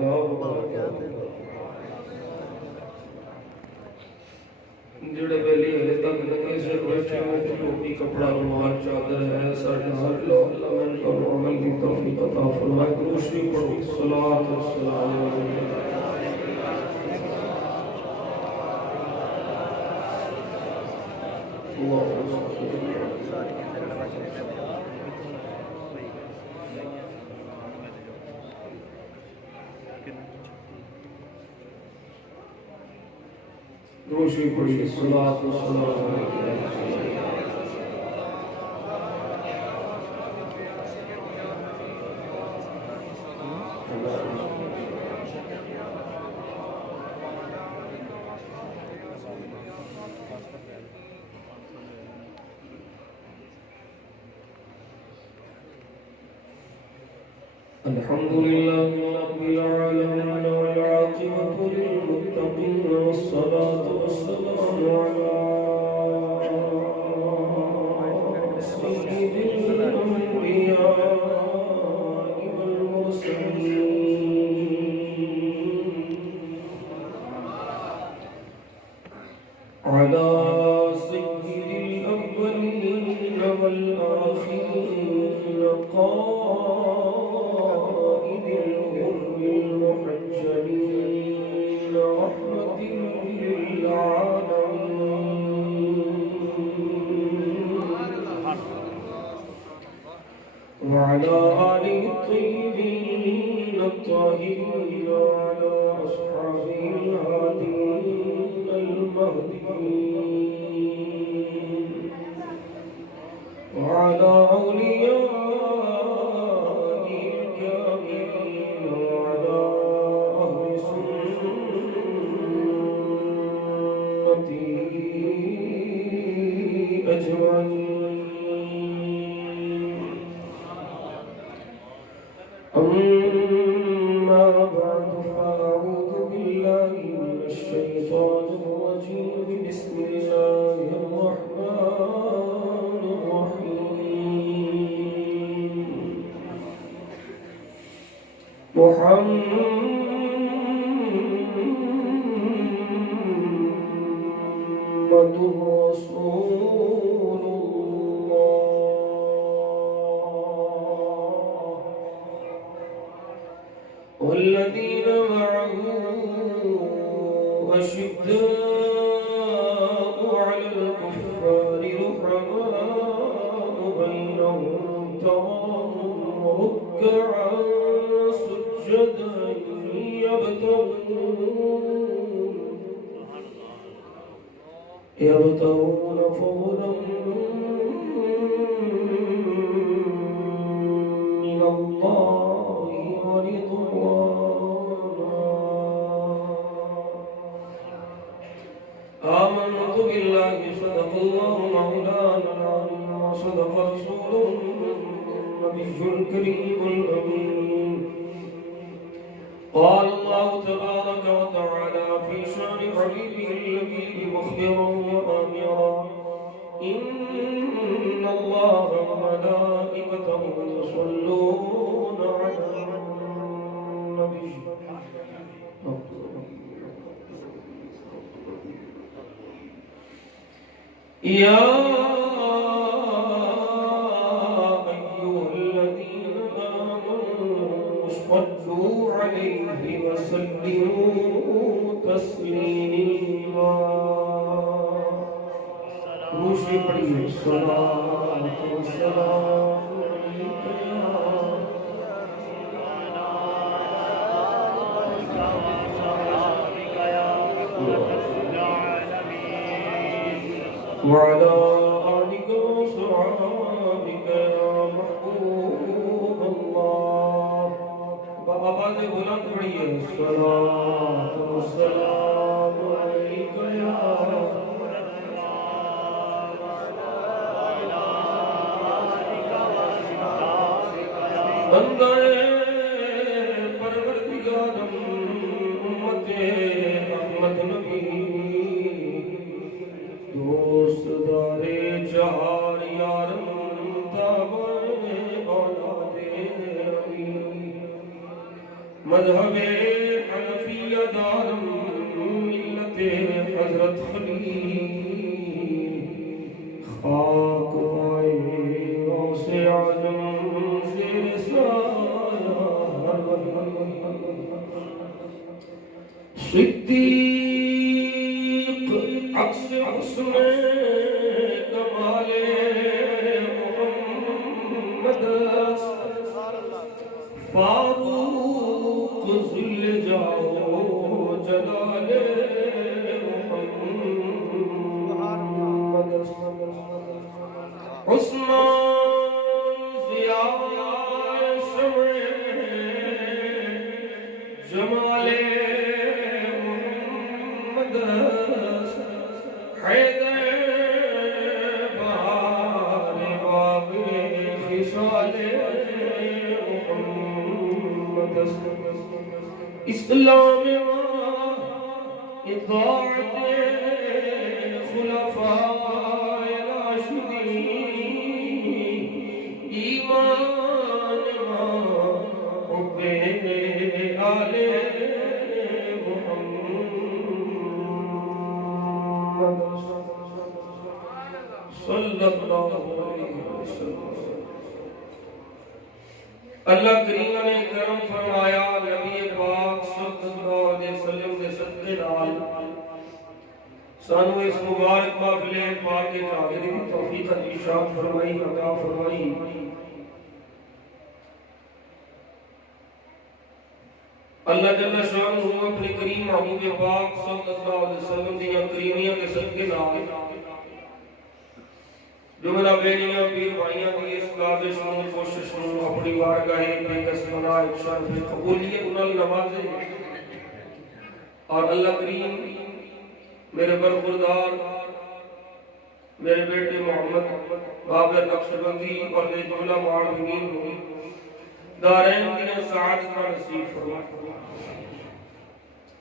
تعالی وبرکاتہ۔ جڑے ویلی ہلے تک ننگے سے بیٹھے ہوئے ٹوپی کپڑا رومال چادر ہے سر ڈھال لو، اللہ من کرو عمل کی توفیق عطا فرمائے۔ درود پڑھو، صلوات و سلام علیہ۔ روشنی پڑھی، صلوات و سلام علیہ۔ الحمد لله رب العالمين والعاقبة للمتقين والصلاة والسلام على سيد الأنبياء والمرسلين على سيد الأولين والآخرين قائد الغر المحجلين رحمة للعالمين وعلى آله الطيبين الطاهرين وعلى أصحابه الهادين المهديين وعلى أوليائه الكاملين وعلى أهل سنته أجمعين. أما بعد فأعوذ بالله من الشيطان الرجيم. بسم الله الرحمن الرحيم. محمد رسول الله والذين معه أشداء على الكفار رحماء بينهم تراهم ركعا سجدا يبتغون فضلا من الله ورضوانا. آمنت بالله صدق الله مولانا العظيم وصدق رسوله النبي الكريم الأمين. قال الله تبارك وتعالى في شان حبيبه اللبيب مخبرا وآمرا إن الله وملائكته يصلون على النبي يا أيها الذين آمنوا صلوا عليه وسلموا تسليما. روشنی پڑھیے، صلاۃ و سلام علیک وعلى آلك وصحابك يا محبوب الله. بآواز بلند پڑھیے، صلاۃ و سلام علیک یا بندہ پروردگارم امت احمد نبی دوست دارے جہار یارم تابع اولاد علی مذہب مذہب حنفیہ دارم ملت حضرت خلیل خاک پائے غوث اعظم زیر سایہ ہر ولی صدیق عکس حسن کمال محمد فاروق ذل جاؤ جلال محمد عثمان ضیاء شمع جمال محمد حیدر بہار باب خصال اسلام اطاعت خلفاء راشدین ایمان حب آل محمد صلی اللہ علیہ وسلم اللہ کریم نے کرم فرمایا نبی پاک صلی اللہ علیہ وسلم کے صدقے نال سانو اس مبارک محفل پاک کے حاضری کی توفیق عطا فرمائی عطا فرمائی اللہ جل شانہ اپنے کریم محبوب پاک صلی اللہ علیہ وسلم دی کریمیاں کے صدقے نال جملہ بینیاں پیر بھائیاں کی اس کابش میں کوشش میں اپنی بارگاہ بے قسمنا شرف قبولیت انہوں نوازے اور اللہ کریم میرے برخوردار میرے بیٹے محمد بابر نقشبندی اور میرے جملہ معاونین ہوئی دارین کی سعادت کا نصیب فرمائے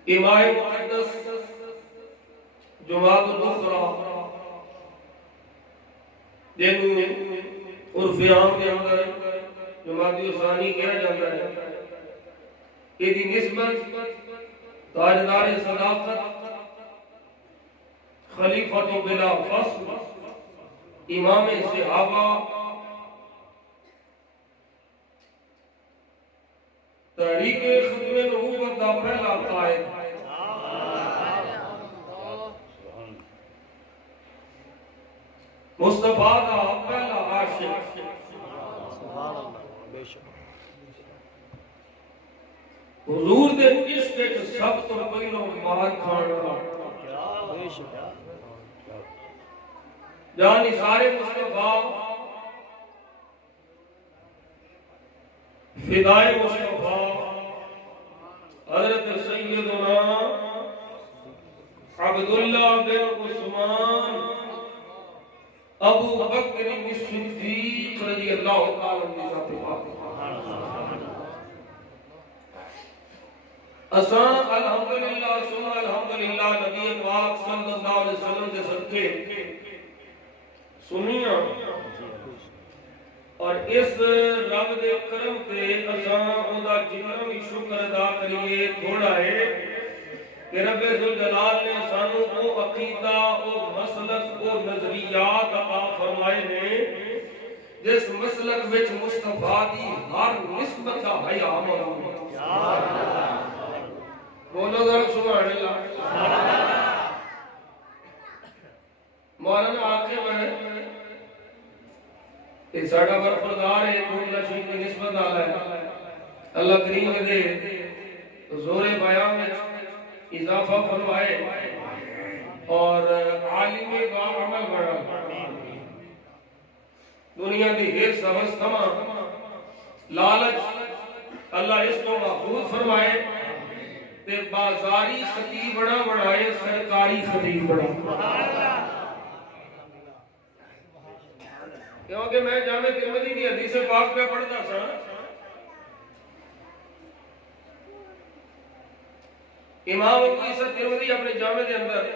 امام مقدس جماعت الاخرى جنہوں عرف عام کے اندر جماعت ثانی کہا جاتا ہے یہ دی نسبت تاجدار صداقت خلیفۃ بلا فصل امام صحابہ تحریک ختم نبوت کا پہلا قائد مصطفیٰ کا پہلا عاشق حضور دے عشق وچ سب تو پہلو مار کھانا جانی سارے مصطفیٰ فدائے مصطفیٰ حضرت سیدنا عبداللہ بن عثمان ابو بکر صدیق رضی اللہ تعالی عنہ اساں الحمدللہ ثم الحمدللہ نبی پاک صلی اللہ علیہ وسلم کے صدقے سنیاں اور اس رب دے کرم تے اساں اوندا جتنا بھی شکر ادا کریے تھوڑا ہے کہ رب ذوالجلال نے سانو او عقیدہ او مسلک او نظریات عطا فرمائے نے جس مسلک وچ مصطفیٰ دی ہر نسبت کا حیا موجود ہے بولو ذرا سبحان اللہ مولانا آخر میں کہ ساڑھا برخوردار ہے دنیا شیخ کی نسبت آلہ ہے اللہ کریم دے زور بیان میں اضافہ فرمائے اور عالم با عمل بڑھا دنیا دی حرص حوث تمام لالچ اللہ اس کو محفوظ فرمائے تے بازاری خطیب بڑا بڑھائے سرکاری خطیب بڑا کیونکہ میں جامع ترمذی کی حدیث پاک پہ پڑھتا تھا امام ابو عیسیٰ ترمذی اپنے جامع کے اندر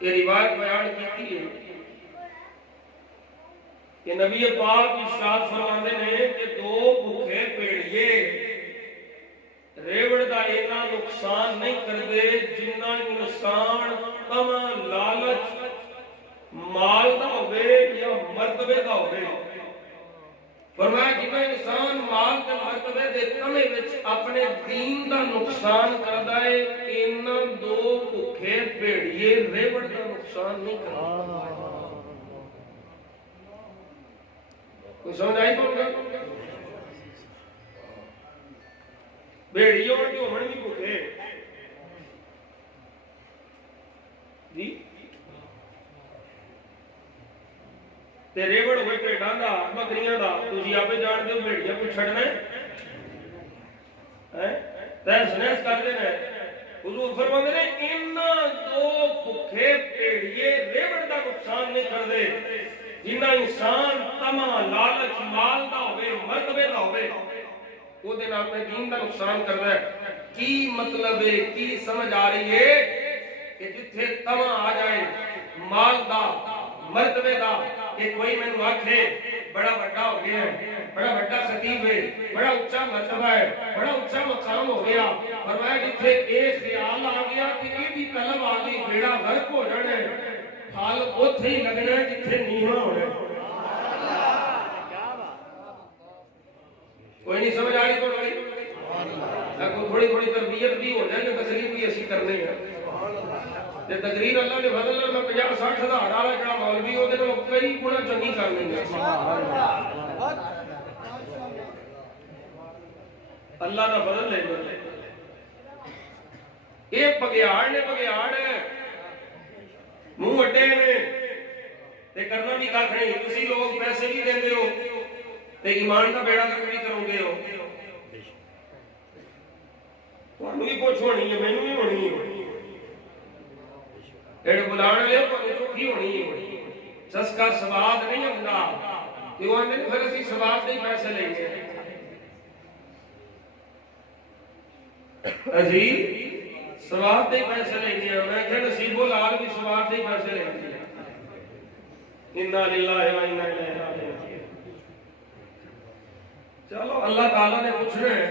یہ روایت بیان کی ہے کہ نبی پاک ارشاد فرماتے ہیں کہ دو بھوکے پیڑیے نقصان نہیں کرتے جنہ انسان طمع لالچ مال دا ہوئے یا مرتبے دا ہوئے. فرمایا جنہ انسان مال تے مرتبے دے تمے وچ اپنے دین دا نقصان کردا ہے انہاں دو بھکھے بھیڑیے ریوڑ دا نقصان نہیں کردا. کوئی سمجھ آئی کون گا؟ بھیڑیے ہونے کی ہونے بھی بھکھے جی تے ریوڑ ہوئے پیٹان دا بکریاں دا تجھے آپ جان دے بھیڑیا کو چھڑنا ہے تیر سنیس کر دینا ہے. حضور فرماتے ہیں انہاں دو بھکھے بھیڑیے ریوڑ دا نقصان نہیں کر دے جنہ انسان طمع لالچ مال دا ہوئے مرتبے دا ہوئے وہ دن آپ نے دین دا نقصان کر رہا ہے. کی مطلب ہے کی سمجھ آ رہی ہے کہ جتھے طمع آ جائے مال دا مرتبے دا کہ کوئی میں نے آکھے بڑا بڑا ہو گیا ہے بڑا بڑا خطیب ہے بڑا اچھا مرتبہ ہے بڑا اچھا مقام ہو گیا. فرمایا جتھے ایک خیال آ گیا کہ یہ بھی طلب آ گئی بیڑا غرق ہو جانا ہے حال اوتھے ہی لگنا ہے جتھے نیواں ہونا ہے. کوئی نہیں سمجھ آ رہی تو بھائی کو تھوڑی تھوڑی تربیت بھی ہو جائے کہ تقریر بھی ایسی کرنے ہیں. تقریر اللہ نے فضل میں 50-60 ہزار والا جڑا مولوی ہو تے کئی گنا چنگی کر لیں گے. اللہ کا فضل لے لو. یہ بگیاڑ نے بگیاڑ منہ اڈے نے تے کرنا بھی کھ نہیں. تسی لوگ پیسے بھی دیندے ہو تے ایمان کا بیڑا کر بھی کرو گے ہو. تانوں بھی پوچھ ہونی ہے مینوں بھی ہونی ہے ایڈ بلانے لے تانوں چوکھی ہونی ہے. سس کا سواد نہیں ہوندا تے وہ اندر پھر اسی سواد دے پیسے لیں گے. اجی سواد دے پیسے لیں گے. میں کہ نصیب لال بھی سواد دے پیسے لیں گے. انا للہ و انا الیہ راجعون. چلو اللہ تعالیٰ نے پوچھنا ہے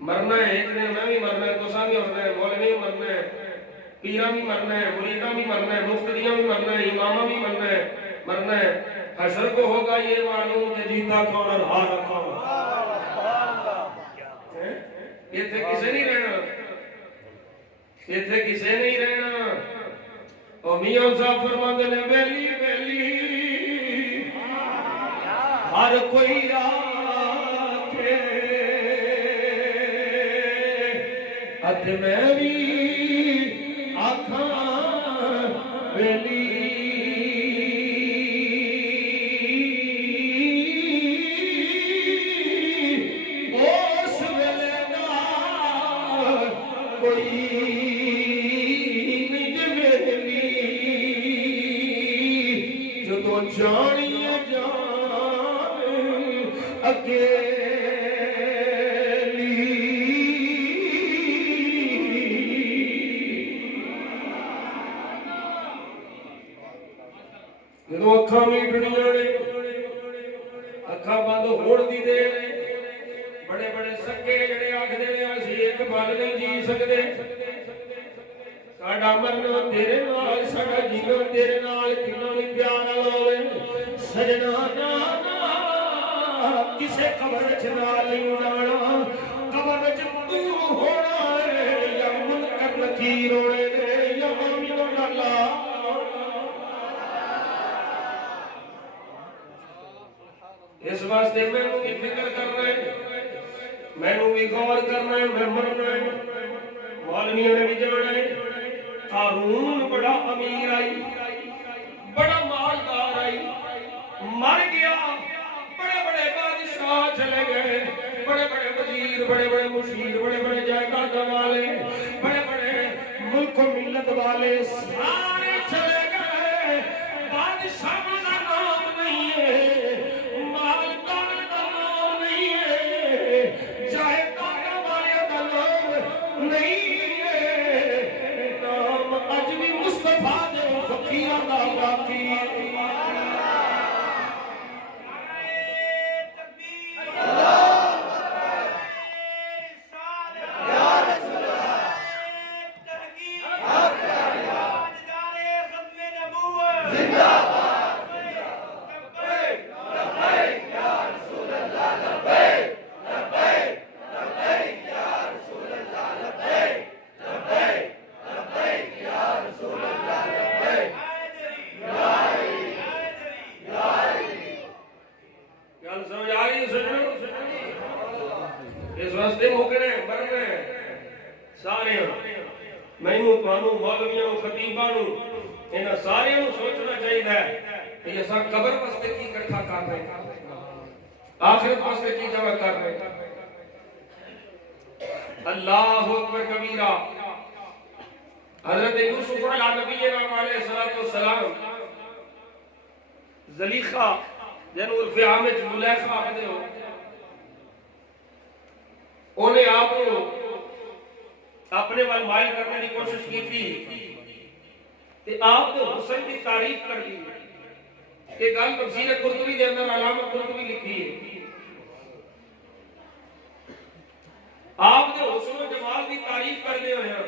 مرنا ہے ایک دن میں بھی مرنا ہے تساں بھی مرنا ہے مولوی بھی مرنا ہے پیراں بھی مرنا ہے مریداں بھی مرنا ہے مفتیاں بھی مرنا ہے اماماں بھی مرنا ہے. حشر کو ہوگا یہ معلوم کہ جیتا کون اور ہارا کون. ایتھے کسے نہیں رہنا ایتھے کسے نہیں رہنا. او میاں صاحب فرماندے نے ویلی ویلی ہر کوئی آکے اج میں بھی آکھاں ویلی اس ویلے دا کوئی نہیں ویلی جدوں جانی جان اکیلی. جدو اکھاں میٹھڑیاں نے اکھاں بند ہون دی دیر بڑے بڑے سکے جڑے آکھدے نے اسی ایک پل نہیں جی سکدے. ساڈا مرنا تیرے نال ساڈا جینا تیرے نال کنا نہیں پیار ہوے. سجنا نا کسے قبر وچ نال نہیں جانا. قبر وچ تو ہونا ہے یا منکر نکیر ہونے نے یا مومن اللہ. اس واسطے میں نے بھی فکر کرنا ہے میں نے بھی غور کرنا ہے. میں مرنا ہے مولویوں نے بھی جانا ہے. قارون بڑا امیر آئی بڑا مالدار آئی مر گیا. بڑے بڑے بادشاہ چلے گئے بڑے بڑے وزیر بڑے بڑے مشیر بڑے بڑے جائیداد والے بڑے بڑے ملک و ملت والے سارے چلے گئے. بادشاہ کا نام نہیں ہے مالدار کا نام نہیں ہے جائیداد والے کا نام نہیں ہے. نام اج بھی مصطفیٰ دے فقیراں دا باقی اس واسطے موکنے مرنے سارے مینوں تانوں مولویاں خطیباں انہاں سارے سوچنا چاہیے کہ اساں قبر واسطے کی اکٹھا کر رہے ہیں، آخرت واسطے کی جمع کر رہے ہیں۔ اللہ اکبر کبیرہ۔ حضرت یوسف علیہ نبینا علیہ الصلوۃ والسلام زلیخا جن عرف عام وچ زلیخا آکھدے ہو، انہیں آپ کو اپنے وال مائل کرنے کی کوشش کی تھی کہ آپ کو حسن کی تعریف کر دی کہ گل تفسیر قرطبی دے اندر علامہ قرطبی لکھی ہے، آپ نے حسن و جمال کی تعریف کرنے ہوئے ہیں۔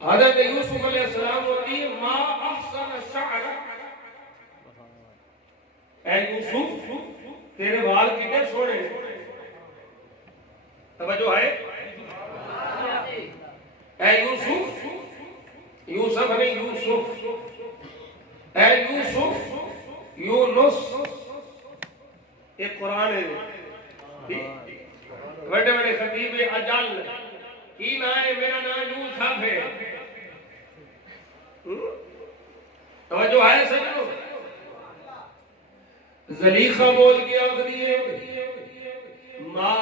حضرت یوسف علیہ السلام ہوتی ہے ما احسن شعر، اے یوسف تیرے بال کتنے سونے، توجہ ہے، اے یوسف، یوسف نہیں یوسف، اے یوسف یونس، ایک قرآن ہے، بڑے بڑے خطیب اجل کی نام ہے، میرا نام یوسف ہے، توجہ ہے سجنو، زلیخا بول کے آخری ہے ما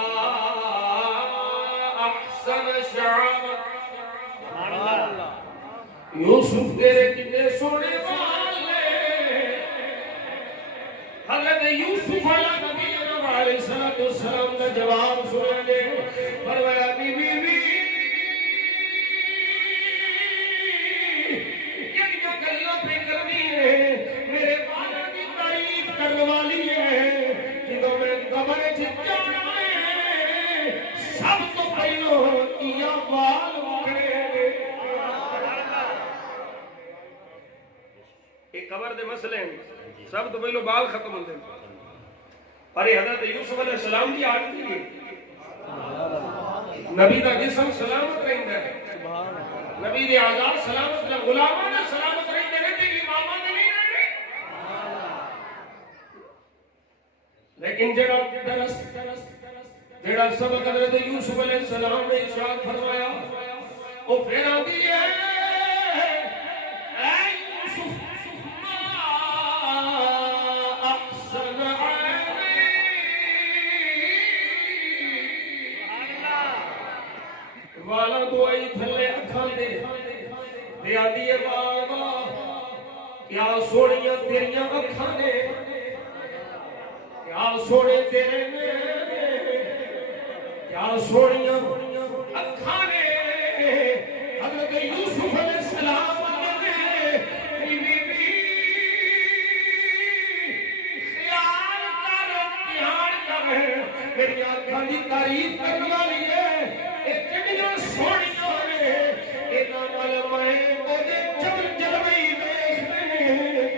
احسن شعر، یوسف تیرے کتنے سونے والے۔ حضرت یوسف علیہ نبی علیہ السلام کا جواب سنے لے، فرمایا بی بی بی کیا گلوں پہ کرنی ہے، میرے والد کی تعریف کرنے والی ہے، جدوں میں قبر جانا ہے سب تو پہلو یا بال اکھڑے، ایک قبر دے مسئلے ہیں سب تو پہلو بال ختم ہوتے ہیں، اور یہ حضرت یوسف علیہ السلام کی عادت تھی نبی دا جسم سلامت رہندا ہے، نبی دے اعضاء سلامت رہندے، غلاماں نے سلامت رہندے نے تے اماماں نے نہیں رہندے، لیکن جڑا سبق حضرت یوسف علیہ السلام نے ارشاد فرمایا وہ پھر آندی ہے اے یوسف احسن والا دعائی تھلے اکھاں دے دے آدھی ہے بابا کیا سوڑیاں تیریاں اکھاں نے، کیا سوڑے تیرے نے، کیا سوڑیاں اکھاں نے۔ حضرت یوسف علیہ السلام نے بی بی بی خیال کر پیار کر میری اکھاں دی تعریف کرنے والی ہے، سوڑیاں نے انہاں نال میں اودے جلوے ویکھنے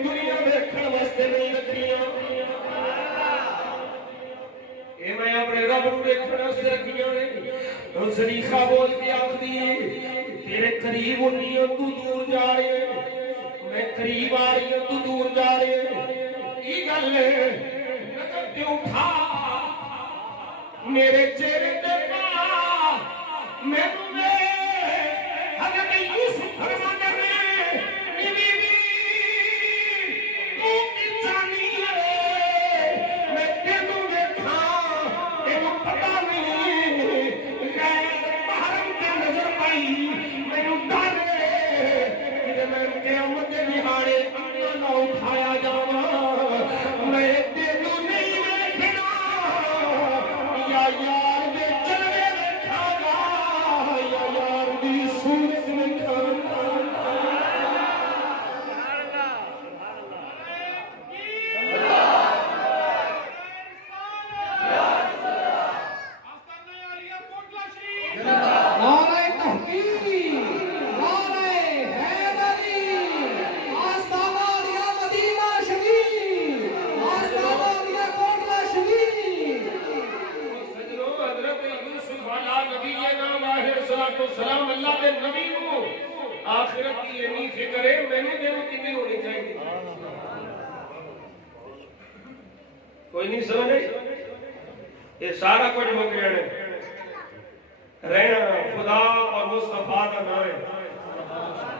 دنیا ویکھن واسطے نہیں رکھیاں، اے میں اپنے رب نوں ویکھن واسطے رکھیاں نے۔ زلیخا بول کے آکھدی تیرے قریب ہونی ہوں تو دور جا رہے، میں قریب آ رہی ہوں تو دور جا رہے، کی گل ہے نظر تے اٹھا میرے چہرے تے پا میں حضرت یوسف فرماتے ہیں بی بی بی تو کی جانی ہے میں تینوں دیکھا تینوں پتا نہیں غیر محرم کے نظر پائی مینوں ڈر کہ میں قیامت کے دہاڑے اپنا نہ اٹھایا جاواں، میں تینوں نہیں دیکھنا یا یار دے چلوے دیکھا گا یا یار دی صورت دیکھا گا۔ نعرہ تحقیق، نعرہ حیدری، آستانہ یا مدینہ شریف، آستانہ یا کوٹلہ شریف۔ سجنوں حضرت یوسف علیہ نبینا علیہ الصلوۃ والسلام اللہ کے نبی کو آخرت کی اتنی فکر ہے، میں نے دل کتنی ہونی چاہیے، کوئی نہیں سمجھ یہ سارا کچھ مک جانے رہنا خدا اور مصطفیٰ کا نام ہے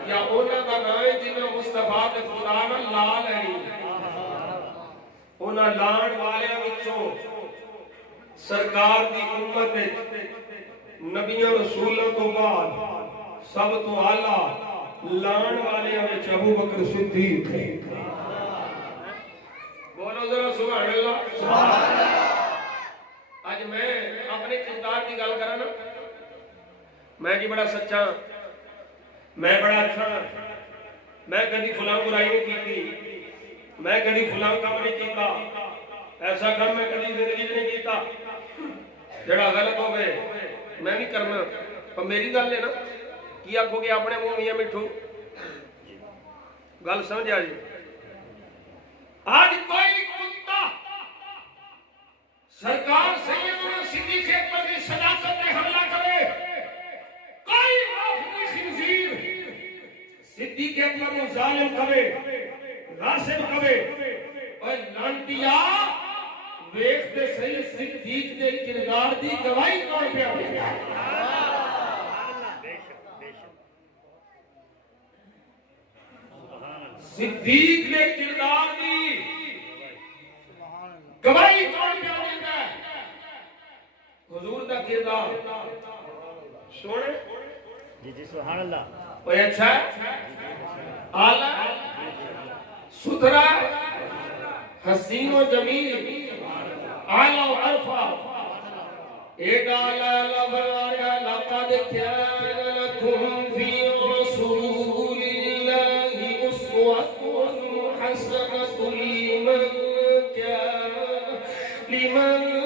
یا اونا کا نام ہے جنہوں مصطفیٰ تے خدا نہ لال ہے اونا لان والے وچوں سرکار دی امت نبیوں رسولوں تو بعد سب تو اعلیٰ لان والے وچ ابو بکر صدیق ہے بولو ذرا سبحان اللہ سبحان اللہ آج میں اپنے کردار کی گل کرا نا میں جی بڑا سچا میں بڑا اچھا میں کدی فلاں برائی نہیں کی میں کدی فلاں کام نہیں کیتا ایسا کام میں کدی زندگی نہیں کیتا جڑا غلط ہو گئے میں بھی کرنا پر میری گل ہے نا کی آکھو گے اپنے منہ میاں مٹھو گل سمجھ آ جی آج کوئی کتا سرکار سیدنا صدیق اکبر کی صداقت پہ حملہ کرے کوئی رافضی خنزیر صدیق اکبر کو ظالم کرے غاصب کرے اور لانتیا ویکھتے صحیح صدیق دے کردار دی گواہی کون پہ صدیق نے کردار دی گواہی کون پہ دیتا ہے حضور دا کردار سونے جی جی سبحان اللہ کوئی اچھا ہے اعلیٰ ستھرا حسین و جمیل اعلیٰ و عرفہ ایک اعلیٰ لبراریا لقد كان لكم في رسول الله أسوة حسنة لمن كان يرجو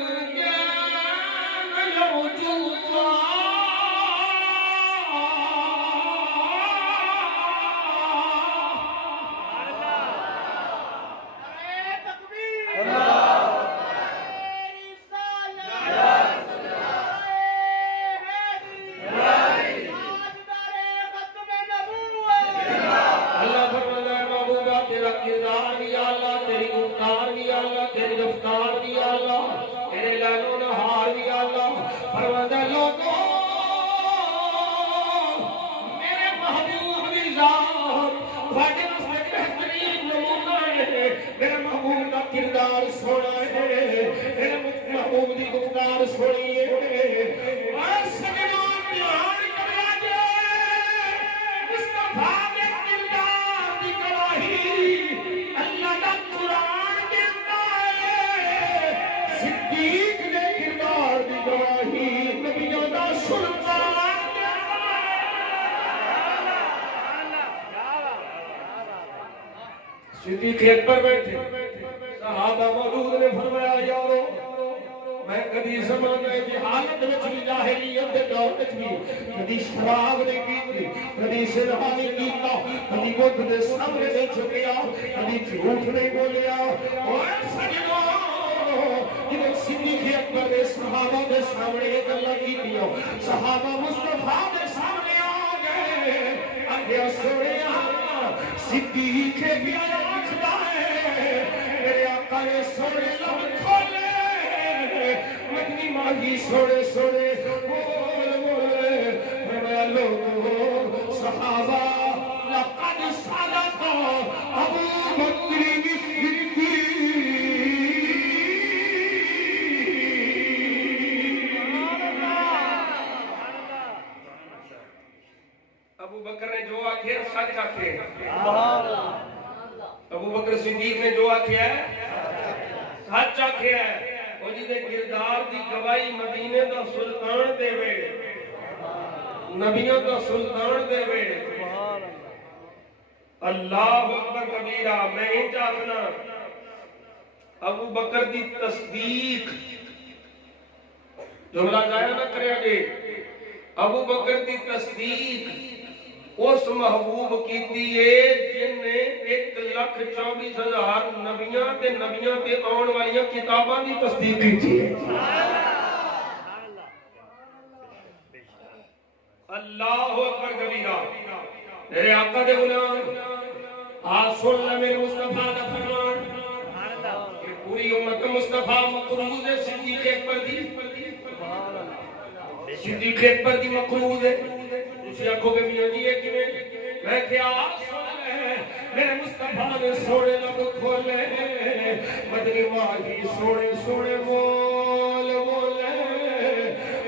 الله میرے محبوب کا کردار سونا ہے میرے محبوب کی گفتار سونی ہے اور سجنوں دھیان کرا جے مصطفیٰ کے کردار کی گواہی اللہ کا قرآن دیتا ہے صدیق کے کردار کی گواہی نبیوں کا سلطان صدیق اکبر بیٹھے صحابہ موجود نے فرمایا یارو میں کدی زمانے کی حالت میں جاہلیت دے دور وچ بھی کدی شراب نہیں پیتی کدی زنا نہیں کیتا کدی بت دے سامنے نہیں جھکیا کدی جھوٹ نہیں بولیا اور سجنوں جب صدیق اکبر نے صحابہ دے سامنے گلاں کیتیاں صحابہ مصطفیٰ دے سامنے آ گئے اگے سونیا صدیق بھی آخدا ہے میرے آقا نے سونے لب کھولے مدنی ماہی سونے سونے بول بول میرے لوگ صحابہ لقد صدق ابو بکر الصدیق ابو بکر نے جو آکھے سچ آکھے ابو بکر صدیق نے جو آکھے ہے سچ آکھے ہے وہ جی دے کردار دی گواہی مدینے دا سلطان دے وے نبیوں دا سلطان دے وے اللہ اکبر کبیرہ میں ہی چاہتنا ابو بکر دی تصدیق جملہ جایا نہ کریا جے ابو بکر دی تصدیق اس محبوب کیتی ہے جن نے 1,24,000 نبیاں تے آن والیاں کتاباں دی تصدیق کیتی ہے اللہ اکبر کبیرہ میرے آقا دے غلام آج سن لے میرے مصطفیٰ دا فرمان کہ پوری امت مصطفیٰ مقروض ہے صدیق اکبر دی صدیق اکبر دی مقروض ہے تسی آکھو گے میاں جی ہے کیویں میں کیا سن لے میرے مصطفیٰ نے سونے لب کھولے مدنی ماہی سونے سونے بول بولے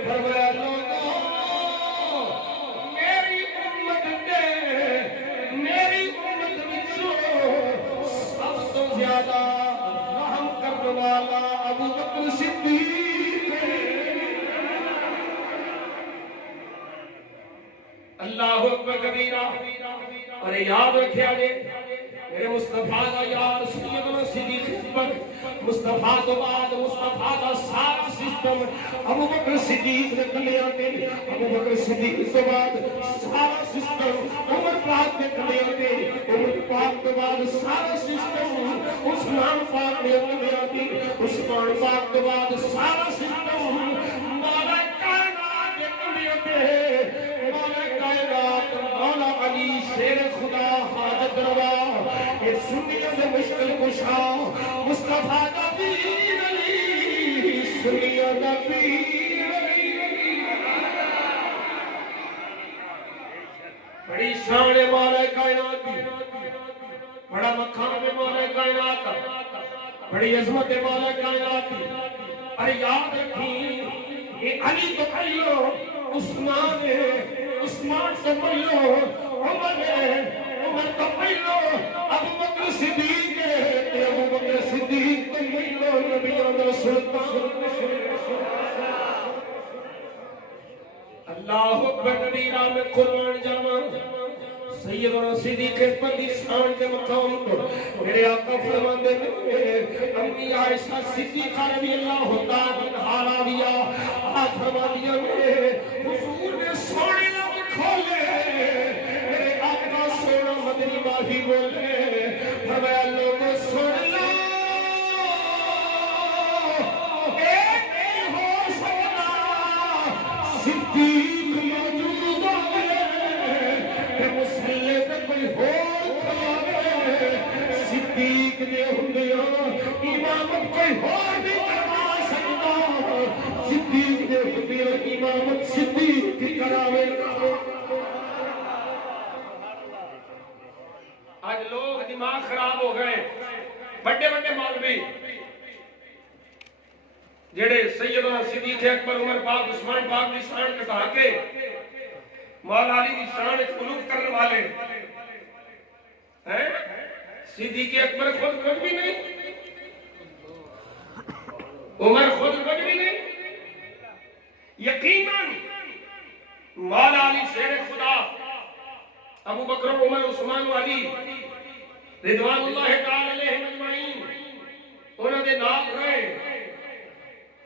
فرمایا لوگوں میری امت وچوں سب تو زیادہ رحم کرنے والا ابو بکر صدیق اللہ اکبر کبیرہ اور یاد رکھیا جے میرے مصطفیٰ دا یار سیدنا صدیق اکبر مصطفیٰ تو بعد مصطفیٰ دا سارا سسٹم ابو بکر صدیق نے کلیا تے ابو بکر صدیق تو بعد سارا سسٹم عمر پاک نے کلیا تے عمر پاک تو بعد سارا سسٹم عثمان پاک نے کلیا تے عثمان پاک تو بعد سارا سسٹم مولا کائنات نے کلیا تے مولا کائنات مولا علی شیر خدا حاجت روا سنیوں سے مشکل کشا مصطفیٰ نبی علی سنیوں نبی بڑی شان مولا کائنات بڑا مقام مولا کائنات بڑی عظمت مولا کائنات اور یاد رکھیں یہ علی تو پہلو عثمان سے پہلو عمر تو پہلو ابو بکر صدیق ہے ابو بکر صدیق تو پہلو نبیوں دا سلطان اللہ اکبر کبیرہ میں قربان جاواں سیدنا صدیق اکبر دی شان کے مقام پر میرے آقا فرماندے ہیں امی عائشہ صدیقہ رضی اللہ تعالی عنہا آپ فرماندیاں حضور نے سونے لب کھولے میرے آقا سونا مدنی ماہی بولے فرمایا لوگوں سن لو ایک نہیں ہو سکتا صدیق موجود ہے مسلے پہ کوئی ہو کھاوے صدیق نے ہندیاں امامت کوئی ہو نہیں کروا سکتا صدیق نے ہندیاں امامت صدیق کی کراوے آج لوگ دماغ خراب ہو گئے بڑے بڑے مولوی جڑے سیدنا صدیق اکبر عمر پاک عثمان پاک کی شان کٹا کے مولا علی کی شان قلوب کرنے والے ہیں صدیق اکبر خود کچھ بھی نہیں عمر خود کچھ بھی نہیں یقیناً مولا علی شیر خدا ابو بکر عمر عثمان و علی رضوان اللہ تعالی علیہم اجمعین انہوں نے نام رہے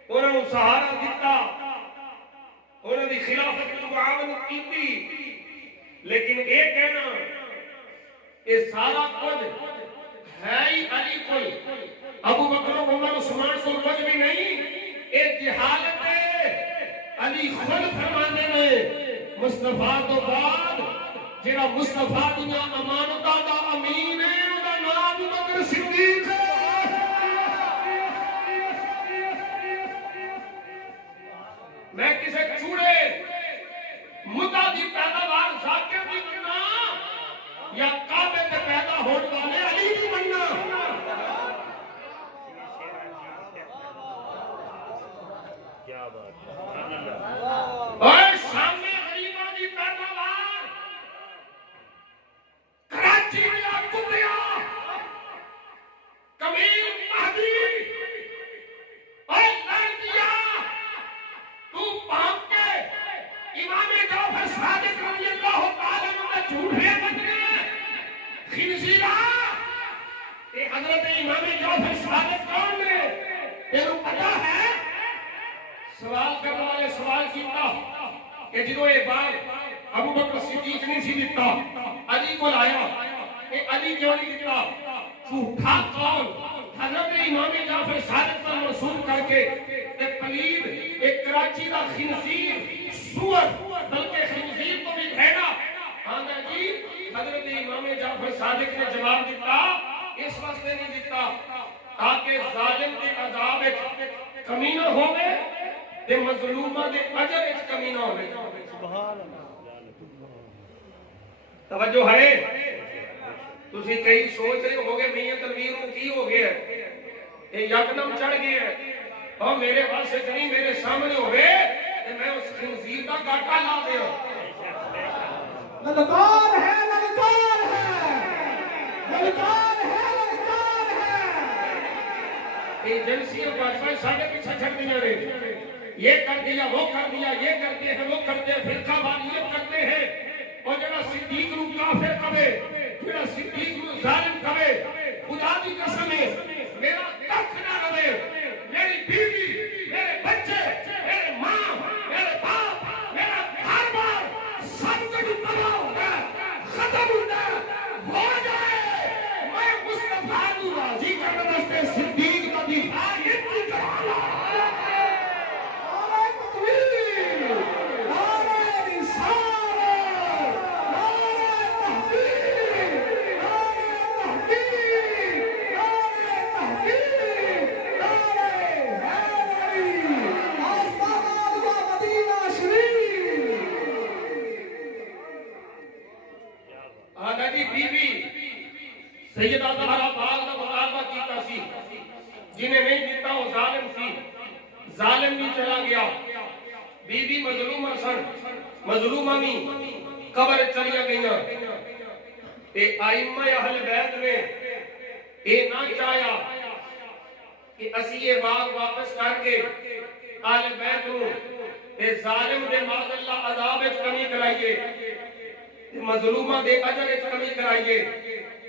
انہوں نے سہارا دیتا انہوں نے خلافت کو معاونت کی تھی لیکن ایک کہنا یہ سارا کچھ ہے ہی علی کل ابو بکر عمر عثمان کو کچھ بھی نہیں ایک جہالت ہے علی خود فرمانے میں مصطفیٰ تو بعد جڑا مصطفیٰ دنیا امانتہ دا امین ہے وہ دا نام بکر صدیق ہے میں کسے چوڑے مدہ دی پیداوار ذاکر بھی بننا یا کعبے کے پیدا ہونے والے علی بھی بننا کیا بات اور شام میں غریبہ دی پیداوار کراچی یا کتیا کمیل مہدی اور لڑکیا تو پاک کے امام جعفر صادق رضی اللہ تعالیٰ عنہ جھوٹے بننے خنزیرہ کہ حضرت امام جعفر صادق کون نے تیروں پتہ ہے سوال کرنے والے سوال کیتا کہ جنہوں یہ بات ابو بکر صدیق نہیں سی دیتا علی کو لایا کہ علی کیوں نہیں دیتا جھوٹا قول حضرت امام جعفر صادق پر مرسوم کر کے ایک پلید ایک کراچی دا خنزیر سور بلکہ خنزیر تو بھی بھیڑا آنگا جی حضرت امام جعفر صادق نے جواب دیتا اس واسطے نہیں دیتا تاکہ ظالم کے عذاب کمی نہ ہوے تے مظلوماں دے اجر وچ کمی نہ ہوے. سبحان اللہ. توجہ ہے. تسی کئی سوچ رہے ہوگے میاں تنویر کو کی ہو گیا ہے, یہ یکدم چڑھ گیا ہے اور میرے پاس اتنی میرے سامنے ہوئے کہ میں اس خنزیر کا کاٹا لا دیا. للکار ہے, للکار ہے, للکار ہے, للکار ہے. ایجنسی اور بادشاہ ساڑھے پیچھے چھڑ دیا رہے, یہ کر دیا وہ کر دیا, یہ کرتے ہیں وہ کرتے ہیں, فرقہ واریت کرتے ہیں. اور جڑا صدیق نو کافر کہے, جڑا صدیق نو ظالم کہے, خدا کی قسم ہے میرا کچھ نہ رہے, میری بیوی, میرے بچے, میرے ماں, میرے باپ, میرا گھر بار سب کچھ تباہ ہو گیا, ختم ہو جائے. میں مصطفیٰ کو راضی کرنے واسطے صدیق کا دفاع نہیں کرا. نعرہ تکبیر, نعرہ رسالت, نعرہ تحقیق, نعرہ تحقیق, نعرہ تحقیق, نعرہ حیدری, آستانہ یا مدینہ شریف. آدھا جی بی بی سیدہ زہرا پاک دا مطالبہ کیتا سی, جنہیں نہیں دیتا وہ ظالم سی, ظالم بھی چلا گیا. بی بی مظلومہ سن, مظلومہ نہیں, قبر چلیا گئیاں. اے آئمہ اہل بیت نے اے نہ چاہیا کہ اسی یہ باغ واپس کر کے اہل بیت نو اے ظالم دے معاذ اللہ عذاب وچ کمی کرائیے, مظلومہ دے اجر وچ کمی کرائیے.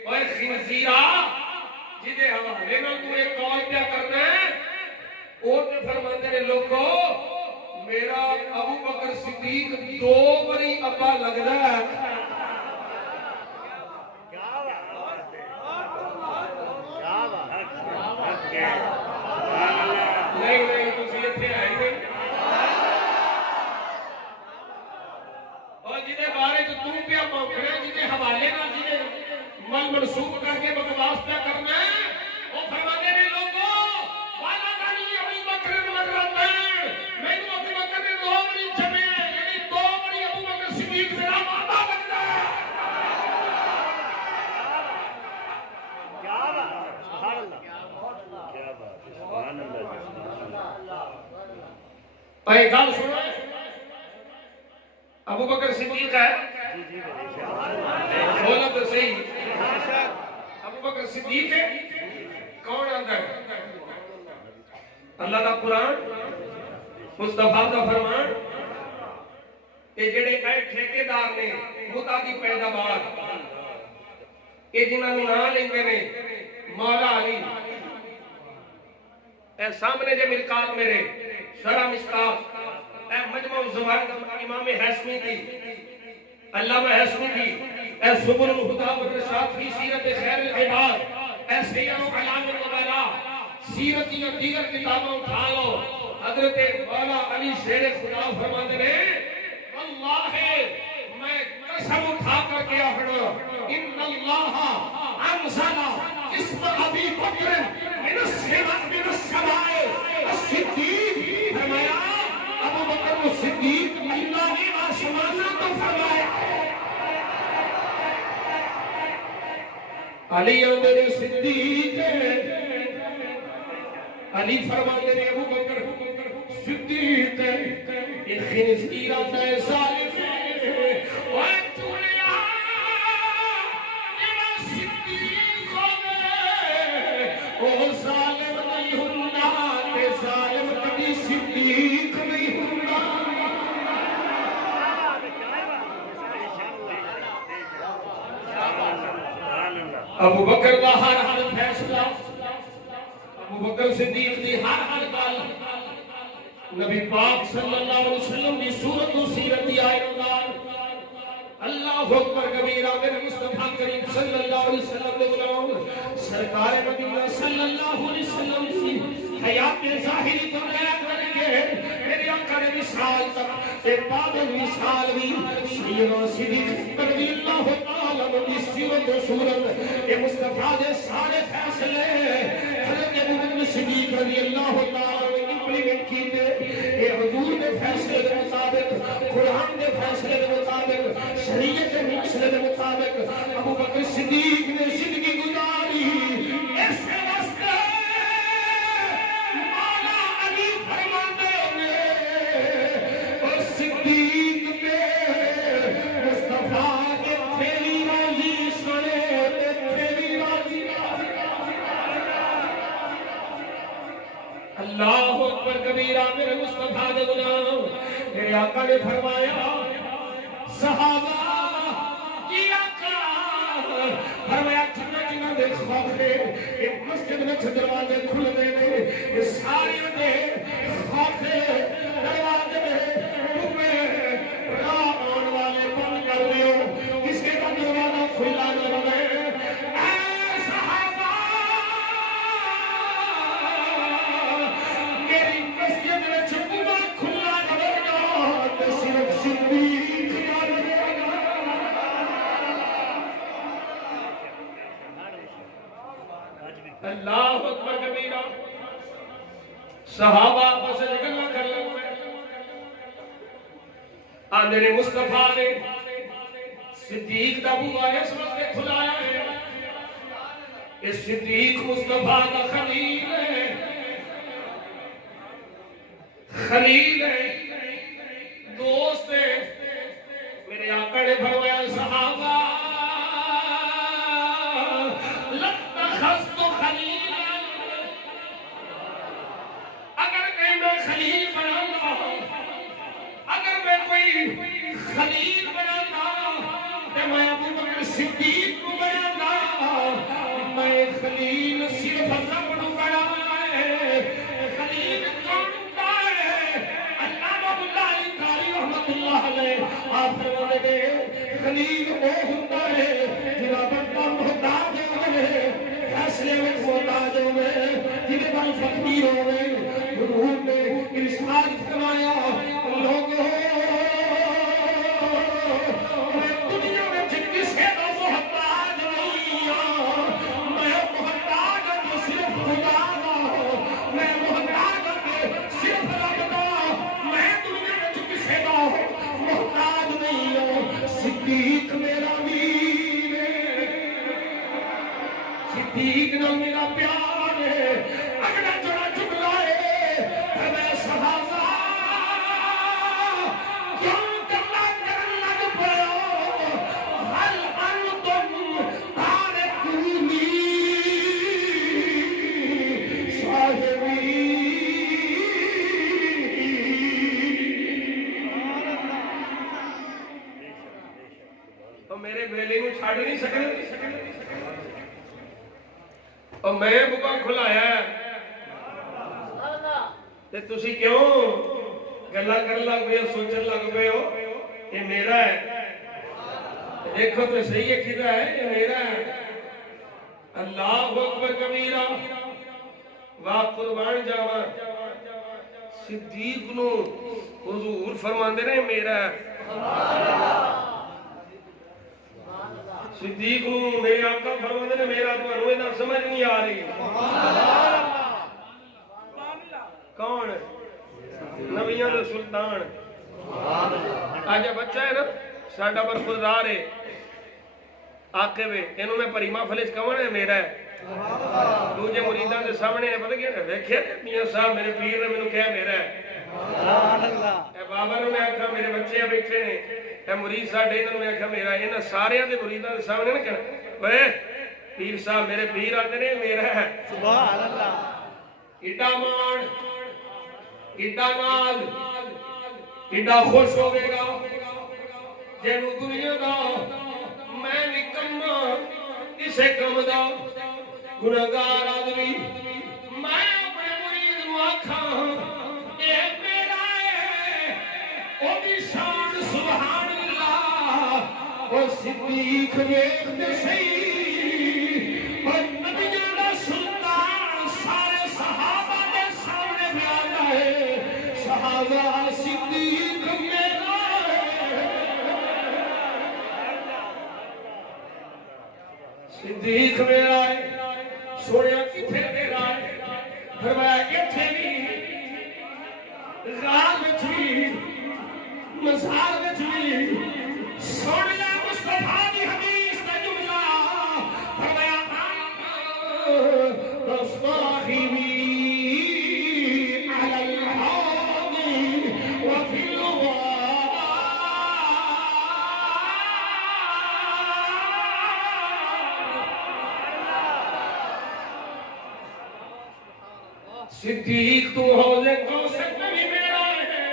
اور خنزیرہ جدے حوالے نہ تو ایک قول پیا کرنا ہے, وہ تے فرماندے نے لوگو میرا ابو بکر صدیق 2 بری ابا لگدا ہے. کیا بات ہے, کیا بات ہے. نہیں نہیں تسی ایتھے آئے نہیں. اور جدے بارے تو پیا پوکھنا, جدے حوالے نہ جدے من منسوخ کر کے بکواس پیا کرنا ہے, وہ فرماتے نے لوگوں والا دانی ابو بکر مرتين مینوں ابو بکر نے 2 بڑی جمے, یعنی 2 بڑی ابو بکر صدیق میرا بابا لگتا ہے. کیا بات ہے, سبحان اللہ, کیا بات ہے, سبحان اللہ. اے گل سنو, ابو بکر صدیق ہے, جی جی بولو تو صحیح, ابو بکر صدیق ہے. کون آتا ہے؟ اللہ کا قرآن, مصطفیٰ کا فرمان. یہ جڑے اے ٹھیکیدار نے متا دی پیداوار, یہ جنہاں نوں نام لیندے نے مولا علی. اے سامنے جے مرکات میرے شرح مشکات, اے مجمع الزوائد امام حسمی دی, علامہ حسمی دی, اے سبل الہدی والرشاد فی سیرت خیر العباد, اے سیر اعلام النبلاء, سیرت کی دیگر کتابیں اٹھا لو. حضرت مولا علی شیر خدا فرماتے ہیں اللہ ہے, میں قسم اٹھا کر کے آخنا, ان اللہ انزل اسم ابی بکر من السماء الصدیق. فرمایا ابو بکر صدیق اللہ نے آسمان کو فرمایا. علی میرے صدیق, علی فرماتے ہیں ابو بکر صدیق, یہ خنزیر آتا ہے ظالم ہے. وَأَنْتُلِيَا اِلَى صِدِّيقَ او ظالم نہیں ہوندا, تے ظالم کبھی صدیق نہیں ہوندا. ابو بکر دا ہر ہر فیصلہ, ابو بکر صدیق دی ہر ہر گل نبی پاک صلی اللہ علیہ وسلم دی صورت و سیرت دی آئیدار. اللہ اکبر کبیرہ, میرے مصطفیٰ کریم صلی اللہ علیہ وسلم دے بلاؤ, سرکار مدینہ صلی اللہ علیہ وسلم دی حیات ظاہری کو بیان کر کے میرے آقا نے مثال تک ایک بعد مثال بھی سیدنا صدیق رضی اللہ تعالیٰ عنہ کی سیرت و صورت, یہ مصطفیٰ دے سارے فیصلے حضرت ابو بکر صدیق رضی اللہ تعالی عنہ امپلیمنٹ کیتے یہ حضور کے فیصلے کے مطابق قرآن کے فیصلے کے مطابق شریعت کے فیصلے کے مطابق ابو بکر صدیق نے زندگی گزاری اس واسطے مولا علی فرماتے ہیں اور صدیق کے مصطفیٰ کے تیری راضی سنے تیری راضی اللہ اکبر کبیرہ میرے مصطفیٰ کے غلام میرے آقا نے فرمایا صحابہ کی آقا فرمایا جنہ دے خوف دے ایک مسجد میں دروازے کھل گئے نے سارے دے خوف دے دروازے میں راہ آن والے بند کر دیو کسی کا دروازہ کھلا نہ رہے اے صحابہ میری مسجد میں چھپا کھلا نہ رہے گا صرف صدیق کا رہے گا اللہ اکبر کبیرہ صحابہ آپس میں گلا کر لگے میرے مصطفیٰ نے صدیق دا بوا اس وقت کھلایا ہے اس صدیق مصطفیٰ کا خلیل ہے خلیل ہے دوست ہے میرے آقا نے فرمایا صحابہ لَتَّخَذْتُ خَلِيلًا اگر میں خلیل بنانا اگر میں کوئی خلیل بنانا تو میں ابو بکر صدیق کو بنانا میں خلیل صرف رب کو بنانا ہے خلیل کون ہوتا ہے علامہ اللہ قاری رحمت اللہ علیہ آپ فرماتے ہیں خلیل وہ ہوتا ہے جنہاں بندہ محتاج ہوئے فیصلے میں محتاج ہوئے جنہیں بل فقیر ہوئے حضور نے ارشاد فرمایا لوگوں میں دنیا میں کسی کا محتاج نہیں ہوں میں محتاج ہوں صرف خدا کا میں محتاج ہوں صرف رب کا میں دنیا میں کسی کا محتاج نہیں ہوں صدیق میرا ویر ہے صدیق نہ میرا پیار ہے اگلا جڑا جملہ ہے میں صحابہ کیوں کرنا کرن لگ پڑو حل انتم تارکونی صاحبی تو میرے بیلے کو چھاڑ نہیں سکتے اور میں بکا کھلایا ہے تے تسی کیوں گلا کر لگ پے سوچن لگ پے ہو یہ میرا ہے دیکھو تو صحیح ہے کدھا ہے یہ میرا ہے اللہ اکبر کبیرہ واہ قربان جاوا صدیق نو حضور فرماندے نے میرا ہے صدیق نو میرے آقا فرماندے نے میرا تانوں انہاں سمجھ نہیں آ رہی کون نبیوں دا سلطان آج بچہ ہے نا ساڈا برخوردار ہے آقے میں انہوں میں پریما فلج کون ہے میرا ہے دوجے مریدان دے سامنے نے پتہ کیا ہے دیکھیں میاں صاحب میرے پیر نے مینوں کہا میرا ہے اے بابا نے آکھا میرے بچے بیٹھے نے اے مرید ساڈے انہوں نے آکھا میرا انہاں سارے دے مریداں دے سامنے نہ کہنا اوے پیر صاحب میرے پیر آتے نے میرا ہے سبحان اللہ ایڈا مان ایڈا نال ایڈا خوش ہوگے گا جنوں دنیا دا میں نکما کسے کم دا گناہگار آدمی میں اپنے مرید نو آکھاں اے میرا ہے او دی شان سبحان اللہ او صدیق ویکھ تے صحیح اور نبیاں دا سلطان سارے صحابہ دے سامنے بیان ہے صحابہ صدیق میرا صدیق میرا ہے سوڑیا کتھے تیرا ہے صدیق تو حوض کوثر میں بھی میرا ہے،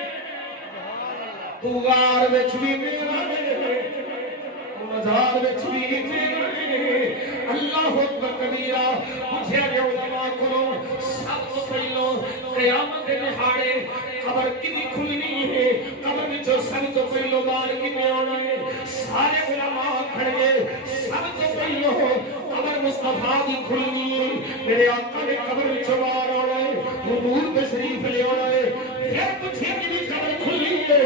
تو غار وچ بھی میرا ہے، مزار وچ بھی میرا ہے۔ اللہ اکبر کبیرہ۔ پوچھے گئے علماء کو سب تو پہلو قیامت کے دہاڑے قبر کتنی کھلنی ہے، قبر وچوں سب تو پہلو بار کتنے آنا ہے؟ سارے علماء کھڑ گئے، سب تو پہلو قبر مصطفیٰ کی کھلنی ہے، میرے آقا نے قبر وچوں بار آنا ہے، حضور تشریف لے آنا ہے۔ پھر پوچھے کہ قبر کھلی ہے،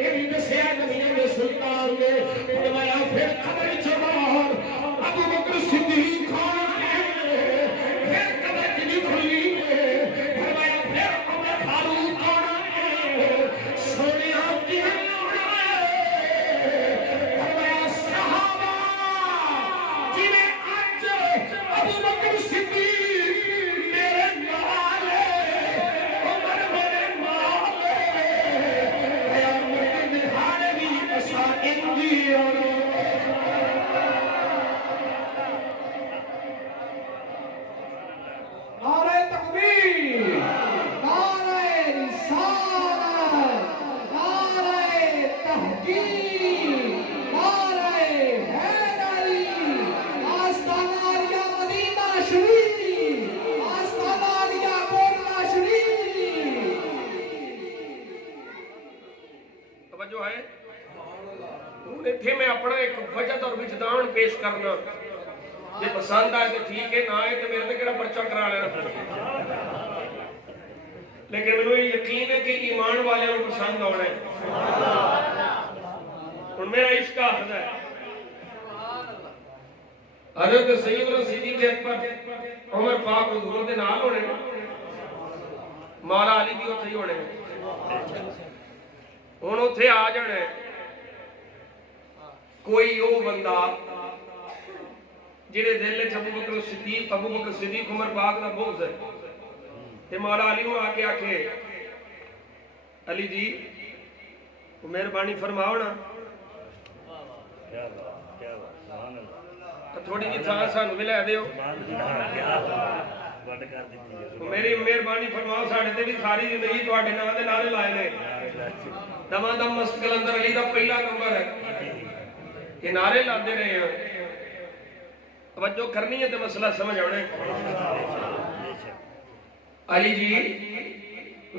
یہ بھی دسیا نبیوں نے سلطان نے فرمایا پھر قبر وچوں باہر ابو بکر صدیق کھڑا ہے، پھر قبر کتنی کھلی ہے، فرمایا پھر عمر فاروق کھڑا ہے، سونے آپ کی فرمایا صحابہ جنہیں آج ابو بکر صدیق میرے نال ہے، عمر میرے نال ہے، قیامت کے دہاڑے بھی اسا اندی اور نعرہ تکبیر، نعرہ رسالت، نعرہ تحقیق، نعرہ حیدری، آستانہ عالیہ مدینہ شریف، آستانہ عالیہ کوٹلہ شریف۔ توجہ ہے؟ ہوں اتھے میں اپنا ایک وجد اور وجدان پیش کرنا، یہ پسند آئے تو ٹھیک ہے، نہ آئے تو میرے کہڑا پرچہ کرا لینا، لیکن میں یہ یقین ہے کہ ایمان والے کو پسند ہونا ہے۔ اور میرا عشق آخر ہے حضرت سیدنا صدیق اکبر عمر پاک حضور دے نال ہونے، مولا علی بھی اتھے ہی ہونے، ہن اتھے آ جانے کوئی وہ بندہ جڑے دل وچ ابو بکر صدیق عمر پاک دا بغض ہے، تے مولا علی نوں آ کے آکھے علی جی مہربانی فرماؤ نا کیا بات، کیا بات، سبحان اللہ، تھوڑی جی تھان سانوں بھی لے دیو، سبحان اللہ، کیا بات، بڑھ کر دیتی ہے، میری مہربانی فرماؤ، ساڈے تے بھی ساری زندگی تواڈے نام دے نعرے لائے نے، دما دم مست کلندر علی دا پہلا نمبر ہے، یہ نعرے لاندے رہے ہیں، توجہ کرنی ہے تو مسئلہ سمجھ آنا ہے۔ علی جی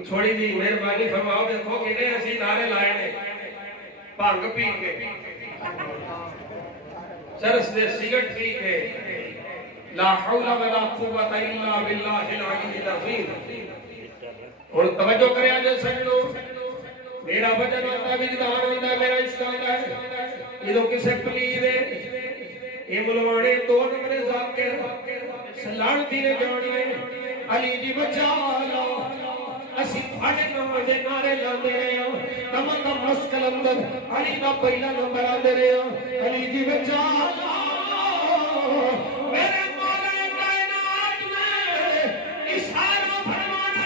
تھوڑی جی مہربانی فرماؤ، دیکھو کتنے اسی نعرے لائے نے بھنگ پی کے، چرس دے سگرٹ پی کے، لا حول ولا قوت الا باللہ العلی العظیم۔ اور توجہ کرے آج سجنو، میرا وجن ہوتا، وجدان ہوتا، میرا عشق ہوتا ہے، یہ تو کسے پلید ہے، یہ ملوانے دو نمبر ذاکر سلانتی نے جانے، علی جی بچا لو، اسی پھاڑے نمبر دے نعرے لاندے رہے ہیں، تمام مست کلندر علی دا پہلا نمبر آندے رہے ہیں، علی جی بچا لو، میرے مولا کائنات میں اشارہ فرمانا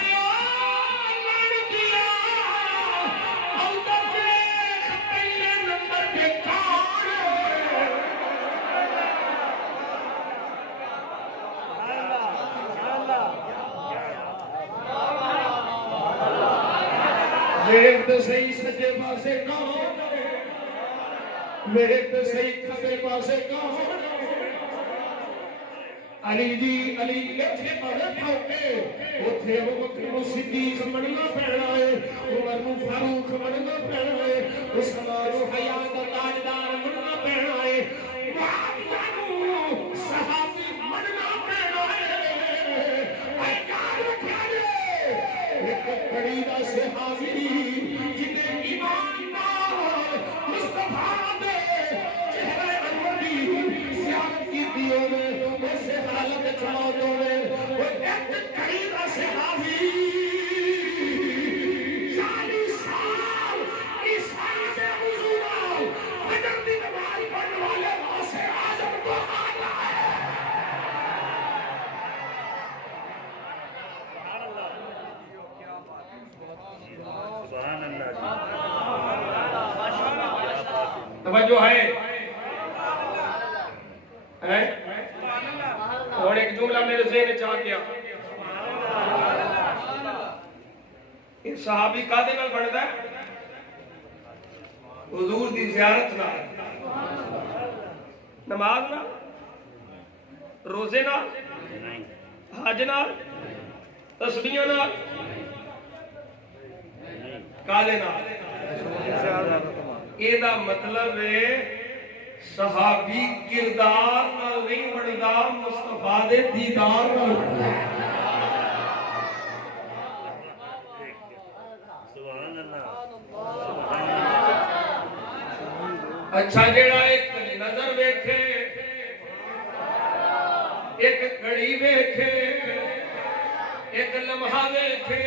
لانتیا، اوتر دیکھ پہلے نمبر پہ کون ہے؟ میرے تو صحیح سجے پاسے کون ہے، میرے تو صحیح کھبے پاسے کون ہے؟ علی جی علی اتھے پڑھے پھوکے، اتھے ابو بکر صدیق بننا پینا ہے، عمر فاروق بننا پینا ہے، عثمان حیات تاجدار بننا پینا ہے، معاویہ صحابی بننا پینا ہے، اے یار رکھا جے ایک قریبہ صحابی جنہیں ایماندار مصطفیٰ دے چہرے انور دی زیارت کی دیوں میں اسے حالت چھوڑوں میں، وہ ایک قریبہ صحابی 40 سال عیسیٰ میں حضور فجر دی نماز پڑھنے والے غوث اعظم کو آنا ہے۔ سبحان اللہ، توجہ ہے اور ایک جملہ میرے ذہن چاہ گیا، یہ صحابی کادے نال بندا ہے؟ حضور دی زیارت نال، نماز نال، روزے نال، حج نال، تسبیحاں نال، کالے نال۔ یہ دا مطلب ہے صحابی کردار نال نہیں بندا، مصطفیٰ دے دیدار نال بندا ہے۔ اچھا جیڑا ایک نظر ویکھے، ایک گھڑی ویکھے، ایک لمحہ ویکھے،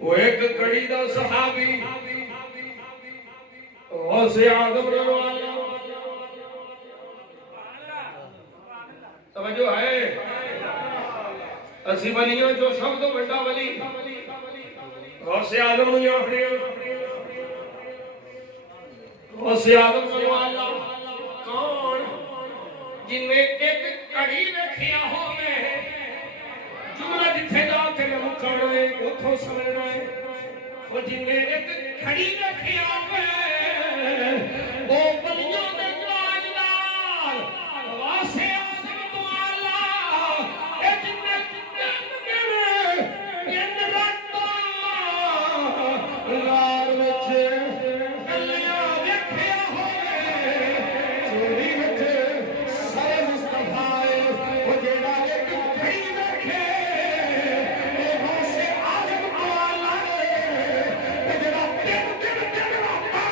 وہ ایک گھڑی دا صحابی غوث اعظم والا توجہ ہے۔ اسی ولیوں جو سب تو بڑا ولی غوث اعظم نوں آکھدے غوث اعظم والا کون؟ جن میں ایک کڑی ویکھیا ہوے، جملہ جتھے جا کے مکھنا ہے اوتھوں سمجھنا ہے، اور جن میں ایک کھڑی ویکھیا ہوے وہ ولیوں دے تاجدار غوث اعظم والا، اے جن میں غار وچ گلیاں ویکھیا ہوے، چوری وچ سر مصطفیٰ وہ جیڑا ایک کھڑی ویکھے اے غوث اعظم والا ہے، جیڑا دن راتا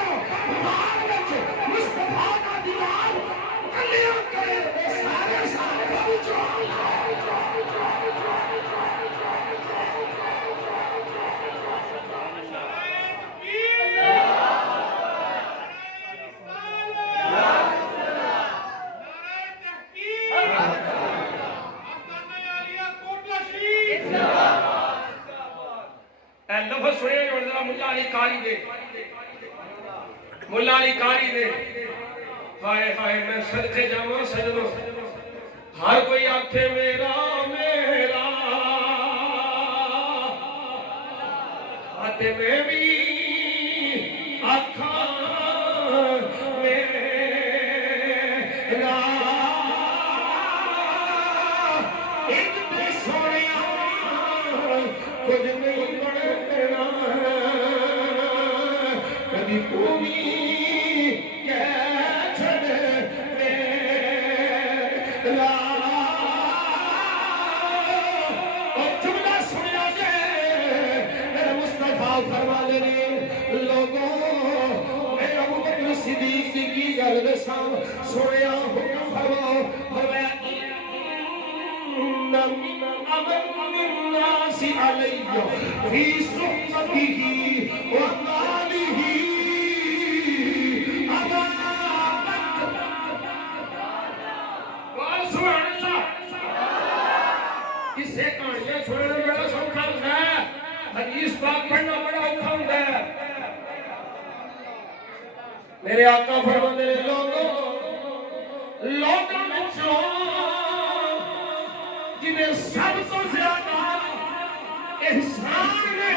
غار وچ مصطفیٰ دا دیدار گلیاں کرے، وہ سارے صحابہ وچ لفظ سنے جو ذرا ملا علی قاری دے، ملا علی قاری دے، ہائے ہائے میں صدقے جاواں سجدوں، ہر کوئی آکھے میرا میرا، آتے میں بھی آکھاں میرا، ایک تے سونیا کچھ نہیں بڑھنا، کبھی کوئی کہہ چھڑ میرا، اور جملہ سنیا جائے میرے مصطفیٰ فرما دے لوگوں، میں ابو بکر صدیق کی گل دساں، سنیا حکم فرماؤ، فرمایا امن الناس علی فی صحبته وماله امانت۔ سبحان اللہ، کسے کہانیاں سننا بڑا سوکھا ہوتا ہے، حدیث پاک پڑھنا بڑا اوکھا ہوتا ہے۔ میرے آقا فرماتے ہیں لوگوں میں جنہیں سب تو زیادہ احسان ہے،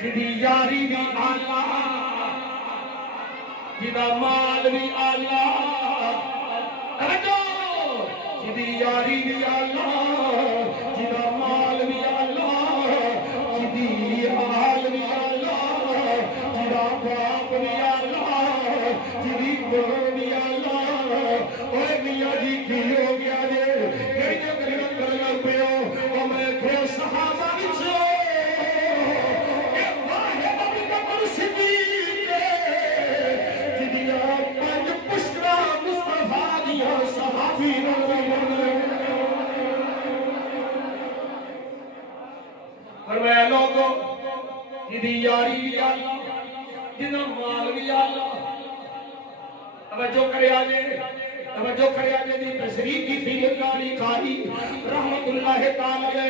جدی یاری بھی آلہ، جدا مال بھی آلہ، جدی یاری بھی آلہ، جدا مال بھی آلہ، جدی آل بھی آلہ، جدا باپ بھی آلہ، جدی بہن بھی آلہ، اوہ میاں جی کی ہو گیا جے صحابہ بچو ایک واحد ابو بکر صدیق جدیاں پنج پشترا مصطفیٰ دیاں صحابی فرمایا لوگوں جدی یاری بھی اللہ، جدہ مال بھی اللہ، توجہ کرے آجے، توجہ کرے آجے دی تشریح کی تھی ملا علی قاری رحمت اللہ تعالی،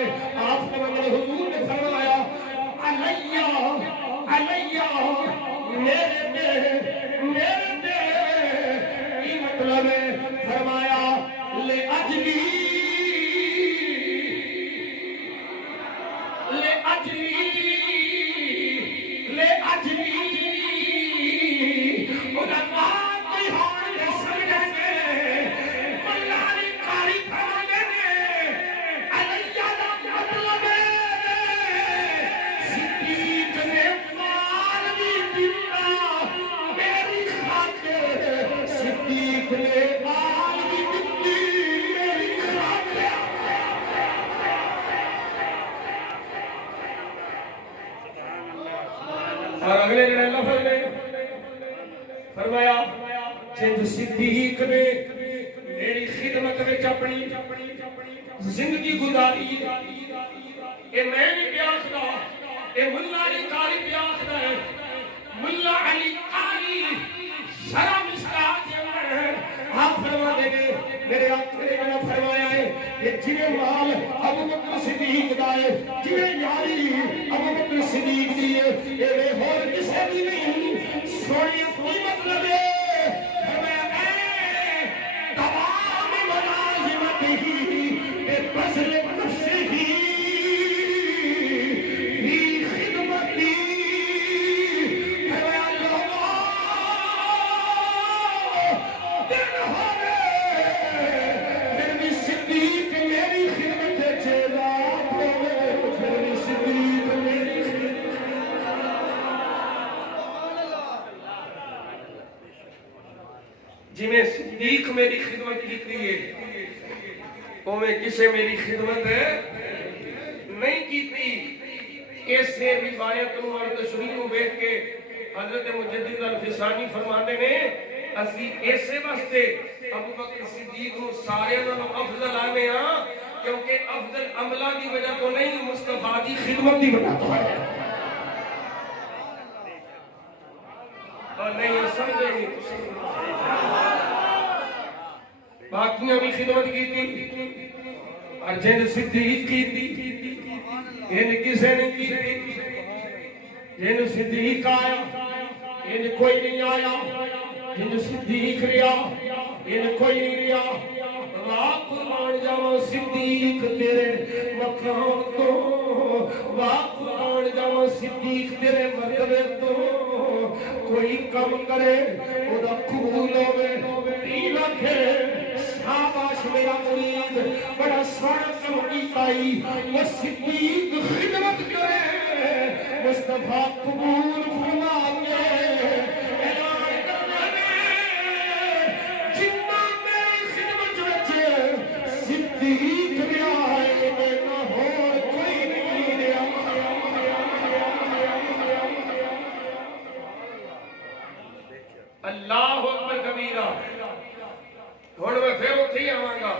آپ کے مطلب حضور نے فرمایا علیہ میرے دے کی مطلب ہے، فرمایا لے اجلی اور اگلے جڑے لفظ نے فرمایا جن صدیق نے میری خدمت میں اپنی زندگی گزاری اے میں نہیں پیاسدا اے ملا علی قاری پیاسدا ہے ملا علی قاری شرم اسٹاج ہے آپ فرما دے گے میرے آقا نے میرا فرمایا ہے کہ جنہیں مال ابو بکر صدیق دا ہے جنہیں یاری ابو بکر صدیق دی ہے یہ اور کسے بھی نہیں سونی قیمت لگے تمام ملازمت ہی بے بذل نفس ہی فی خدمتی جنہیں صدیق میری خدمت کی ہے وہ میں کسے میری خدمت نہیں کی تھی اس سے روایت اور تشریح کو بیٹھ کے حضرت مجدد الفسانی فرماتے ہیں اسی ایسے واسطے ابو بکر صدیق کو سارے نالوں افضل آنے ہاں کیونکہ افضل عملہ کی وجہ تو نہیں مصطفیٰ کی خدمت کی وجہ تو ہے اور نہیں سمجھے نہیں باقیاں بھی خدمت کی تھی اور جن صدیق کی تھی ان کسے نے کی تھی جن صدیق آیا ان کوئی نہیں آیا جن صدیق ریا ان کوئی نہیں ریا واہ قربان جاواں صدیق تیرے مقام تو واہ قربان جاواں صدیق تیرے مرتبے تو کوئی کم کرے وہ قبول ہوے پیلا کھے شاباش میرا مرید بڑا سونا کم کیتائی وہ صدیق خدمت کرے مصطفیٰ قبول فرما کے اعلان کرنے جنہ میری خدمت وچ صدیق ریا ہے میرا ہور کوئی نہیں ریا اللہ اکبر کبیرہ ہوں میں پھر اتنے ہی آواں گا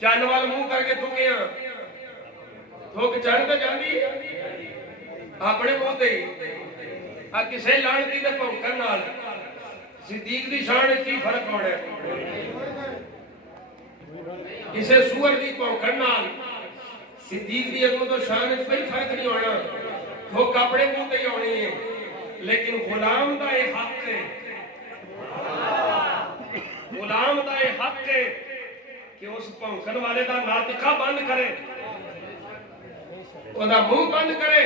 چن وال منہ کر کے تھکیا تھک چڑھ تو جاندی اپنے منہ تے آ کسے لانتی تے بھونکن نال صدیق دی شان وچ کی فرق ہونا ہے کسے سور دی بھونکن نال صدیق دی اگوں تو شان وچ کوئی فرق نہیں ہونا تھک اپنے منہ تے ہی ہونی ہے لیکن غلام دا یہ حق ہے غلام دا یہ حق ہے کہ اس پھونکن والے دا ناطقہ بند کرے وہ دا منہ بند کرے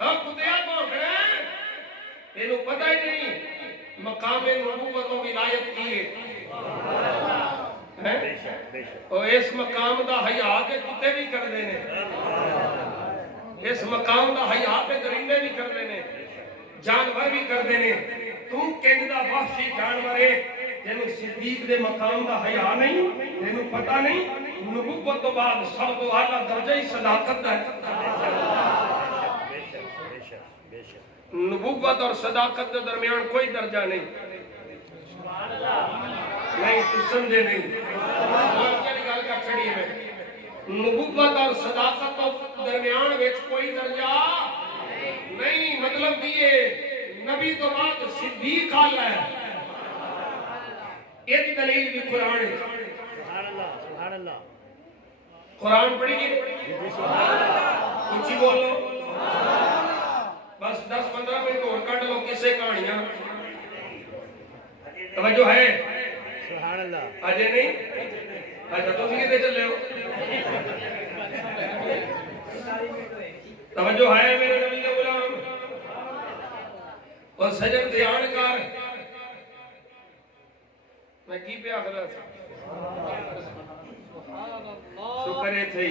ہاں کتیا پھونکنا یہ پتہ ہی نہیں مقام نبوت و ولایت کی ہے اور اس مقام دا حیا کے کتے بھی کر دینے اس مقام دا حیا پہ درندے بھی کر دینے جانور بھی کر دینے تو کہندہ وحشی جانور ہے جنہوں صدیق دے مقام دا حیا نہیں جنہوں پتہ نہیں نبوت تو بعد سب تو اعلیٰ درجہ ہی صداقت ہے نبوت اور صداقت کے درمیان کوئی درجہ نہیں نہیں تو سمجھے نہیں گل کا چھڑی ہے نبوت اور صداقت کے درمیان وچ کوئی درجہ نہیں مطلب یہ نبی تو بعد صدیق آلہ ہے ایک دلیل بھی قرآن ہے سبحان اللہ قرآن پڑھی گی اچھی بولو بس 10-15 منٹ اور کٹ لو کسے کہانیاں توجہ ہے سبحان اللہ آجے نہیں آجا تو بھی کتے چلے ہو توجہ ہے میرے نبی غلام اور سجن دھیان کر میں کی پہ آخر شکر تھے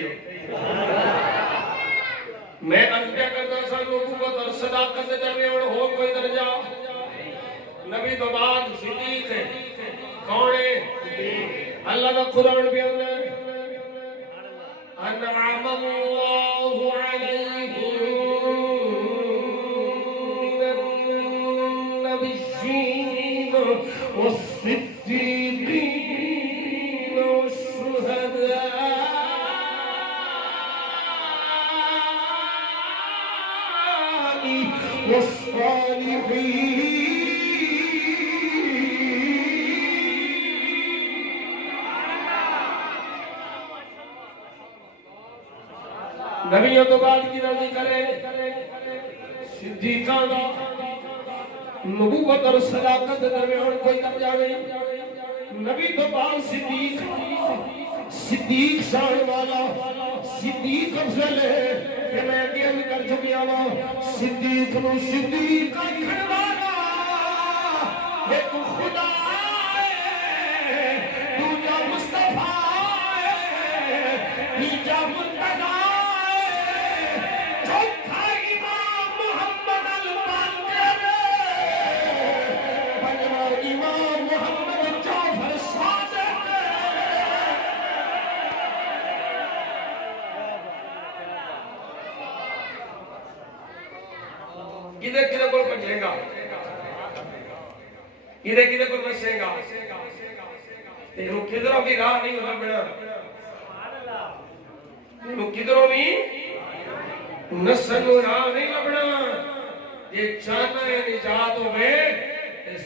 میں انتیا کرتا سا نبوت اور صداقت درمیان ہو کوئی درجہ نبی تو بعد صدیق ہے کون ہے اللہ کا قرآن بھی اندر انعام اللہ علیہم نبیوں تو بعد کی رضی کرے صدیقہ دا نبوت اور صداقت درمیان کوئی درجہ نہیں. نبی تو بعد صدیق شان والا صدیق افضل ہے کہ میں بیان کر چکیا ہوں. صدیق نو صدیق آکھن والا ایک خدا ہے، دوجا مصطفیٰ ہے، تیجا منتقی کدھر کو پہنچے گا، کدھر کو بسے گا، تینوں کدھروں بھی راہ نہیں ہوتا بڑا، تینوں کدھروں بھی نسل راہ نہیں لبنا. یہ چاہنا ہے نجات ہوئے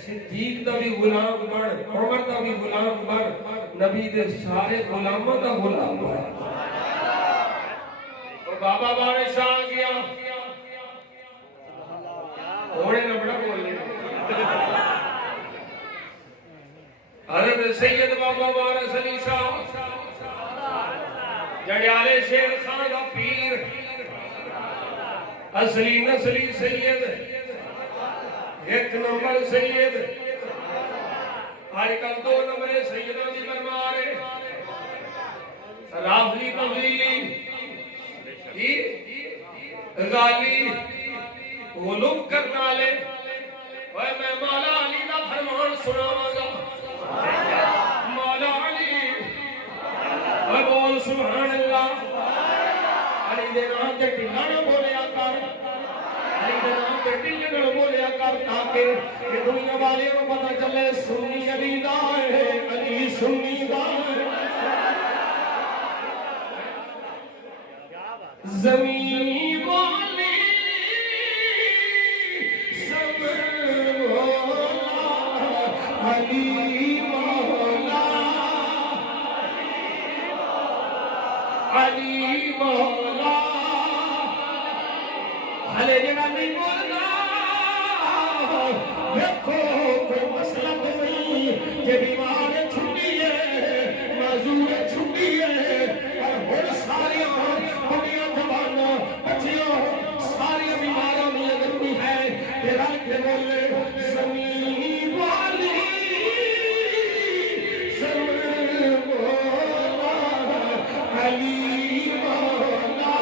صدیق دا بھی غلام بن، عمر دا بھی غلام بن، نبی دے سارے غلاموں دا غلام بن. اور بابا بارش آ گیا ہونے نہ بڑا بول لیا. حضرت سید بابا بارش علی صاحب جڑیالے شیر خان دا پیر، اصلی نسلی سید، ایک نمبر سید، آج کل 2 نمبر سیدوں کی برمارے، رافضی تفضیلی غالی غلوب کرنا لے. میں مولا علی دا فرمان سناواں گا. مولا علی بول سبحان اللہ. علی دے نام تے ٹھلا نہ بولیا کر، علی دے نام تے ٹھلا نہ بولیا کر، تاکہ یہ دنیا والے کو پتہ چلے سنی علی دا ہے، علی سنی دا ہے. زمین والی سب مولا علی مولا علی مولا. حالے جگہ نہیں بولنا، دیکھو کوئی مسئلہ نہیں کہ بیمار چھٹی ہے، معذور چھٹی ہے، اور ساری بڑیاں جوانوں بچیوں ساری بیماروں میں لگتی ہے. تیرا کے بولے زمین والی سب مولا علی مولا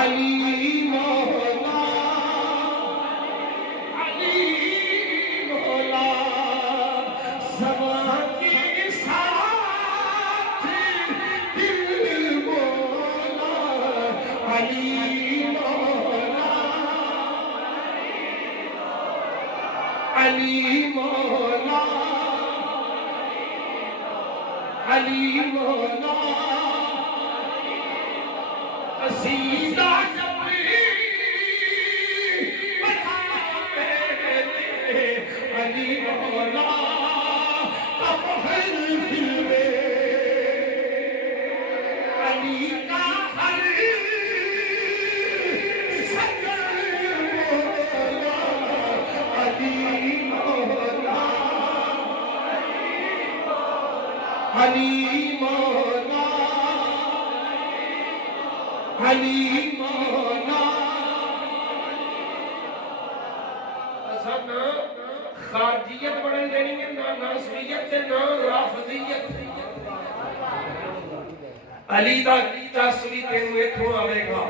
علی مولا علی مولا. زمان کی ساتھ دل مولا علی مولا علی مولا علی مولا. قصیدہ جبری بناتے تھے علی مولا کا بحر فل میں، علی کا ہر سجن مولا علی مولا علی مولا علی مولا. اصل خارجیت بڑھن دینی ہے، نہ ناصریت نہ رافضیت. علی دا تصویر تینوں اتھوں آوے گا،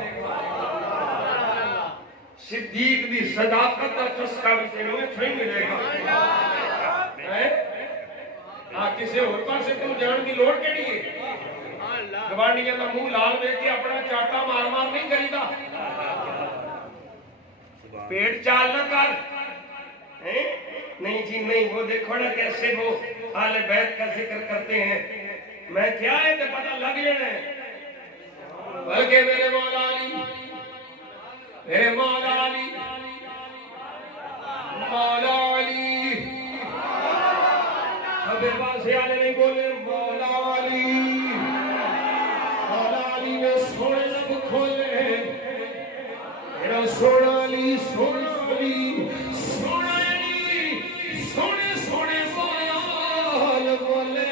صدیق دی صداقت دا چسکا بھی تینوں اتھوں ہی ملے گا. کسی اور پاس سے تم جان کی لوڑ کیڑی ہے؟ گوانڈیاں دا منہ لال ویکھ کے اپنا چاٹا مار مار نہیں کریدا. پیٹ چال نہ کر، نہیں جی نہیں، وہ دیکھو نا کیسے وہ آل بیت کا ذکر کرتے ہیں. میں کیا ہے کہ پتہ لگ جانا ہے. بلکہ میرے مولا علی میرے مولا علی مولا علی ابے پاس والے نہیں بولے مولا علی نے سونے لب کھولے میرا سونا علی سونا علی سونے سونے بول بولے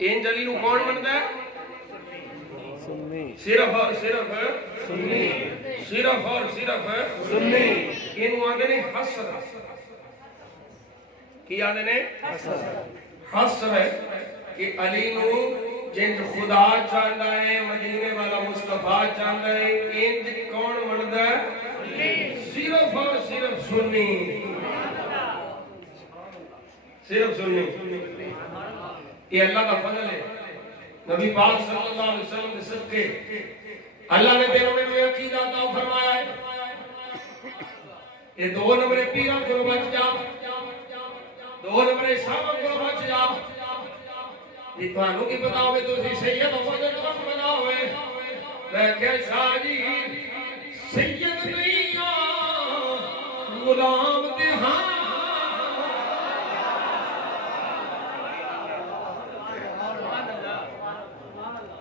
ان جلی نو کون مندا ہے سنی صرف اور صرف سنی صرف اور صرف سنی اینو آندے نے حسر کی آندے نے حسر ہے کہ علی نو جن خدا چاہندا ہے مدینے والا مصطفیٰ چاہندا ہے انج کون مندا ہے صرف اور صرف سنی صرف سنی یہ اللہ کا فضل ہے نبی پاک صلی اللہ علیہ وسلم کے صدقے اللہ نے تیروں میں عقیدہ عطا فرمایا ہے یہ دو نمبر پیروں کو بچ جا دو نمبر شاہوں کو بچ جا یہ تمہوں کی پتا ہوئے تو اسی سید افضل وقت بنا ہوئے میں کہ شاہ جی سید نہیں غلام دہاں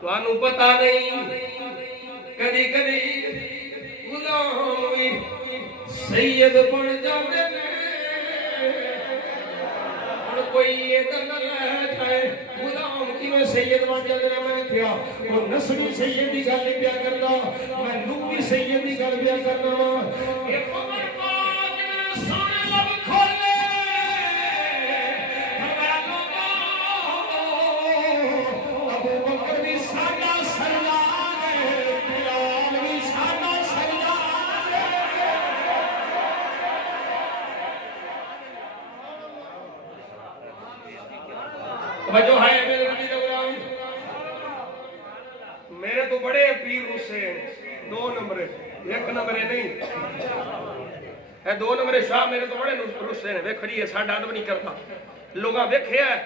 توانو پتا نہیں کدی کدی غلام بھی سید بن جاندے نے اور کوئی یہ نہ لے جائے غلام کیویں سید بن جاندے نے میں کیا وہ نسبی سید دی گل پیا کرنا میں نوبی سید دی گل پیا کرنا یہ عمر پاک نے سونے لب کھولے ابو بکر بھی ساڈا سردار ہے بلال بھی ساڈا سردار ہے جو ہے میرے نبی غلام میرے تو بڑے پیر حسین دو نمبر ایک نمبر نہیں ہے دو نمبر شاہ میرے تو بڑے حسین ہے کھڑی ہے ساڈا ادب نہیں کرتا لوگاں ویکھیا ہے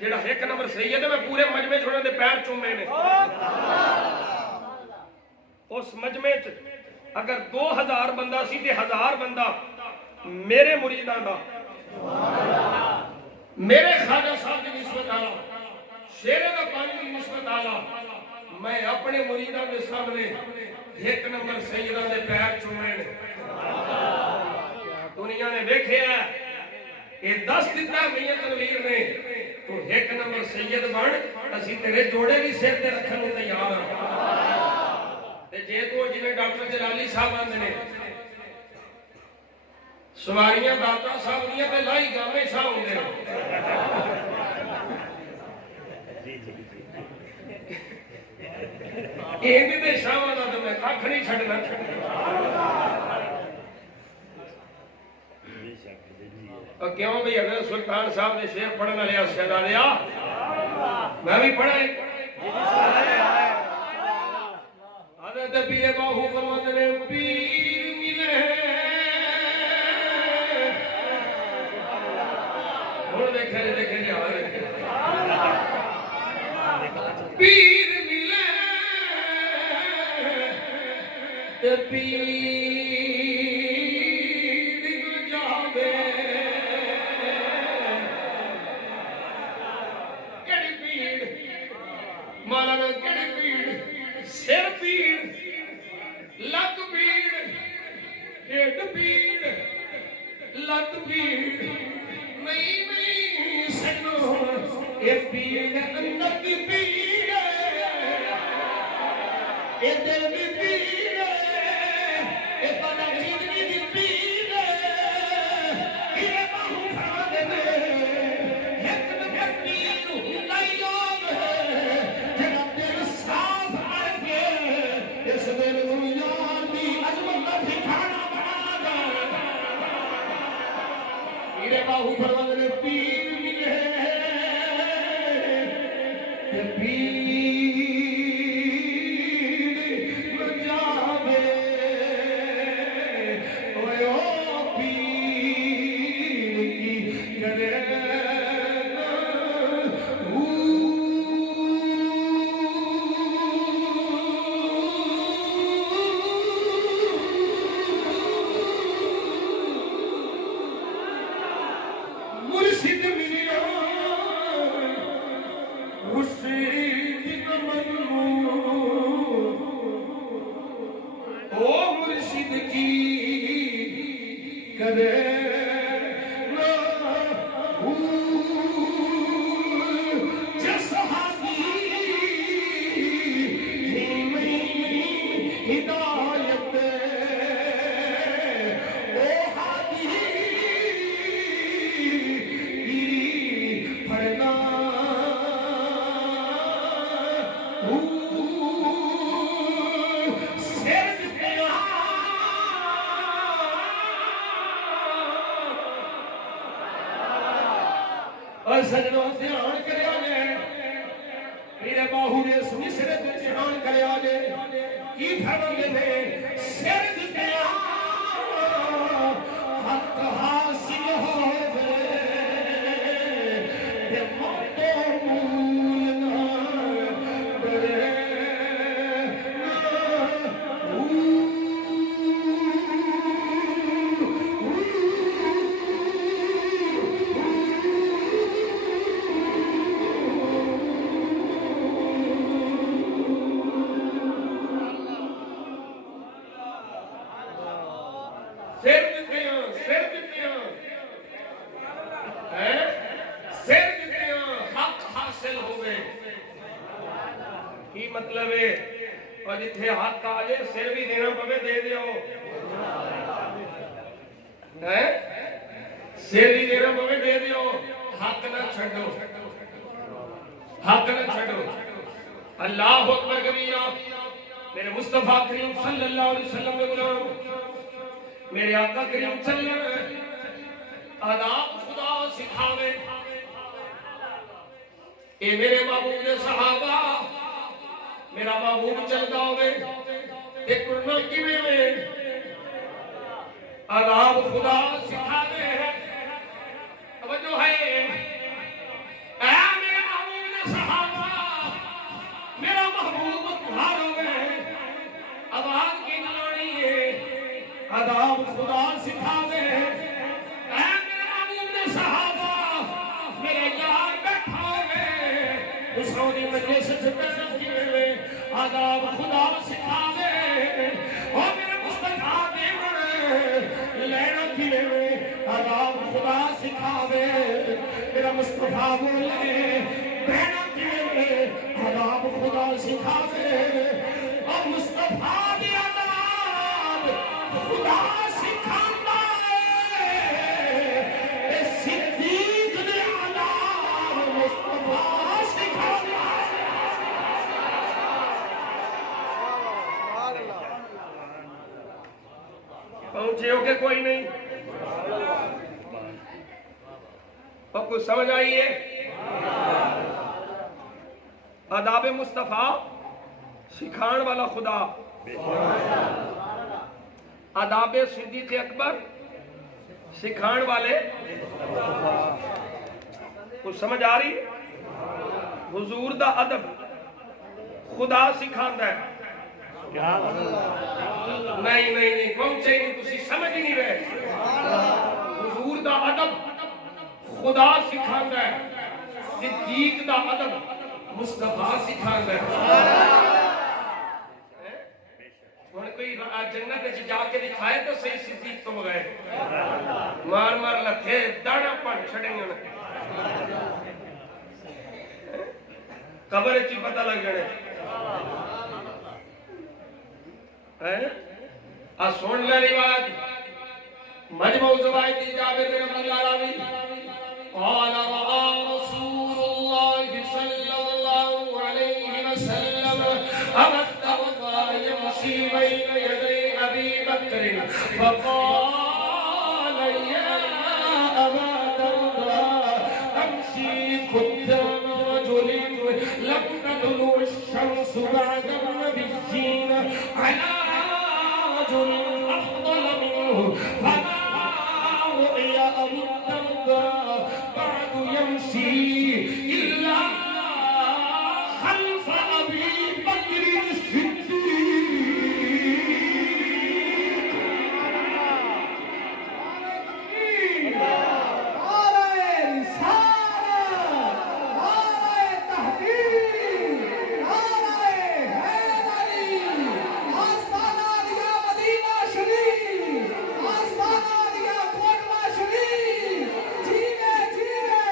جڑا ایک نمبر سید ہے میں پورے مجمع چھوڑے دے پیر چومے نے اس مجمع چ اگر 2000 بندہ سی تے 1000 بندہ میرے مریداں دا میرے خواجہ صاحب کی نسبت آلا شیرے کا پانی کی نسبت آلا میں اپنے مریداں دے سامنے ایک نمبر سیدہ دے پیر چومے نے دنیا نے دیکھے ہیں یہ 10 دیتا ہے میاں تنویر نے تو ایک نمبر سید بن اسی تیرے جوڑے بھی سر تے رکھن نوں تیار ہاں تے جے تو جویں ڈاکٹر جلالی صاحب آندے نے سواریاں داتا صاحب دیاں تے لائی گامے شاہ ہوندے یہ بھی تے شاہاں دا تے میں کھ نہیں چھڈنا اور کیوں بھی حضرت سلطان صاحب نے شیخ پڑھنا لیا شہزادیا میں بھی پڑھا ہے پیر ملے تے پیر نہ جاوے کیڑی پیڑ مولانا کیڑی پیڑ سر پیڑ لک پیڑ ڈیڈ پیڑ لت پیڑ نہیں سنو یہ پیڑ اندر دی پیڑ یہ دل دی پیڑ یہ پتا زندگی دی پیڑ یہ باہو کھا دے ایک نمبر پیڑ نہیں ہوگا جڑا دل صاف کر کے اس دل دنیا دی عظمت کا ٹھکانہ بنا دے میرے باہو فرماندے پیر ملے تے پیر نہ جاوے اوے او پیر کی کدے مرشد ملیا مرشد او مرشد کی کرے جس حاضی ہدایت او حاضی پڑھنا اور سجنوں دھیان کریا جے میرے باہو نے اس مصرے تے دھیان کریا جے کی فرماندے نے سر دیا حق حاصل ہوے تے موت مول نہ ڈرے سر دیتیاں حق حاصل ہوئے کی مطلب ہے اور جتھے حق آجے سر بھی دینا پوے دے دیو سر بھی دینا پوے دے دیو حق نہ چھڑو حق نہ چھڑو اللہ اکبر کبیرہ میرے مصطفیٰ کریم صلی اللہ علیہ وسلم کے غلام میرے آقا کریم صلی اللہ علیہ وسلم آداب خدا سکھاوے اے میرے محبوب دے صحابہ میرا محبوب چلتا ہوئے ایک کرنا کی میں آداب خدا سکھاوے توجہ ہے اے میرے محبوب دے صحابہ میرا محبوب تمہار ہوئے آواز کی نلانی ہے آداب خدا سکھاوے اے میرے محبوب دے صحابہ میرے یار بیٹھا ہوئے دوسروں دی مجلس سے پیدا کیے ہوئے آداب خدا سکھاوے اور میرے مصطفیٰ دیوڑے لینا کیے ہوئے آداب خدا سکھاوے میرا مصطفیٰ بولے بہنا کیے ہوئے آداب خدا سکھاوے اور مصطفیٰ دی آداب خدا سکھانا ہے اے صدیق دے آداب مصطفیٰ سکھانا پہنچے ہو کہ کوئی نہیں اور کچھ سمجھ آئیے آداب مصطفیٰ سکھان والا خدا آداب صدیق اکبر سکھان والے کچھ سمجھ آ رہی حضور دا ادب خدا سکھاندا ہے. کیا بات ہے. نہیں پہنچے ہی نہیں, تسی سمجھ ہی نہیں رہے. حضور دا ادب خدا سکھاندا ہے, صدیق دا ادب مصطفیٰ سکھاندا ہے. ہن کوئی جنت وچ جا کے دکھائے تو صحیح صدیق تو بغیر. مار لتھے داڑا پن چھڑیں نے, قبر وچ پتہ لگ جانے. سن لے روایت مجموع الزوائد کی جابر بن عبد اللہ راوی قال رسول الله صلى الله عليه وسلم أبدا يمشي بين يدي أبي بكر فقال يا أبا درداء أمشي قدام رجل لم تطلع الشمس بعد النبيين على رجل أفضل منه فما رؤي أبو الدرداء بعد يمشي إلا خلف أبي بكر الصديق. نعرہ رسالت، نعرہ تحقیق، نعرہ حیدری، آستانہ دیا مدینہ شریف، آستانہ دیا کوٹلہ شریف. جیوے جیوے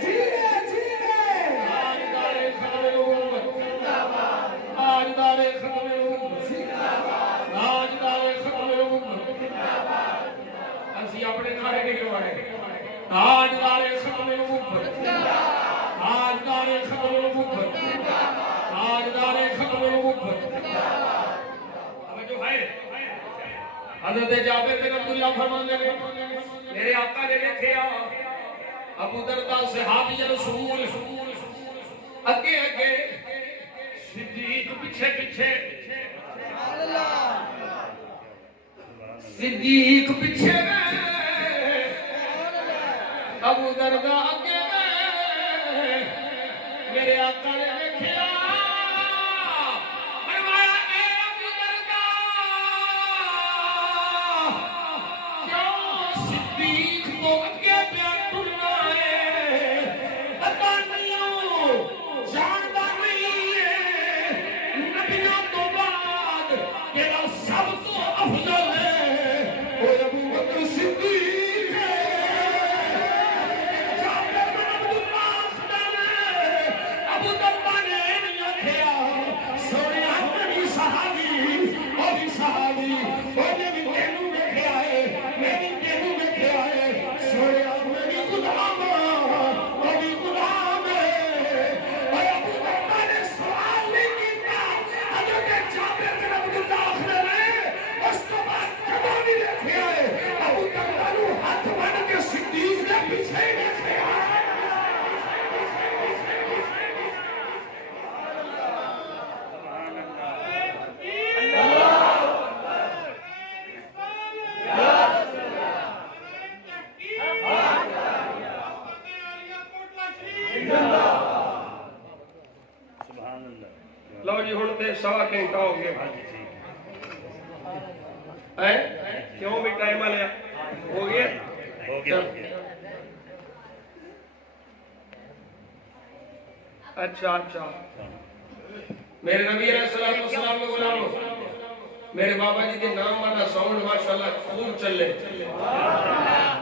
جیوے جیوے. تاجدار ختم نبوت زندہ باد. تاجدار ختم نبوت زندہ باد. تاجدار ختم نبوت زندہ باد. اسی اپنے نعرے کے لوانے تاجدار ختم نبوت زندہ باد. تاجدار ختم نبوت زندہ باد. تاجدار ختم نبوت زندہ باد. اب جو ہے حضرت جابر بن عبداللہ فرماتے ہیں میرے آقا نے دیکھا ابو درداء صحابی رسول اگے اگے صدیق پیچھے پیچھے. صدیق پیچھے ابو درداء اگے میرے آقا نے دیکھا فرمایا اے ابو درداء کیوں صدیق کو اگے پہ ٹرنا ہے؟ پتہ نہیں جانتا نہیں ہے نبیوں تو بعد تیرا سب تو افضل ہے وہ ابو بکر صدیق ہے. جابر بن عبداللہ ابو درداء نے نہیں آکھیا سونے اپنی صحابی وہ بھی صحابی وہ نے بھی تینوں ویکھیا ہے میں بھی تینوں ویکھیا ہے سونے میں بھی غلام وہ بھی غلام ہے. اور ابو درداء نے سوال نہیں کیتا حضرت جابر بن عبداللہ آخر نے اس کو بعد کبھی نہیں دیکھیا ہے ابو درداء نو ہاتھ بن کے صدیق کے پیچھے ہی دیکھیا ہے. سبحان اللہ. لو جی ہن تے سوا گھنٹہ ہو گیا ہاں جی ٹھیک ہے کیوں بھی ٹائم آ لیا ہو گیا. ہو گیا. اچھا میرے نبی علیہ الصلوۃ والسلام کے غلاموں میرے بابا جی کے نام والا ساؤنڈ ماشاءاللہ خوب چلے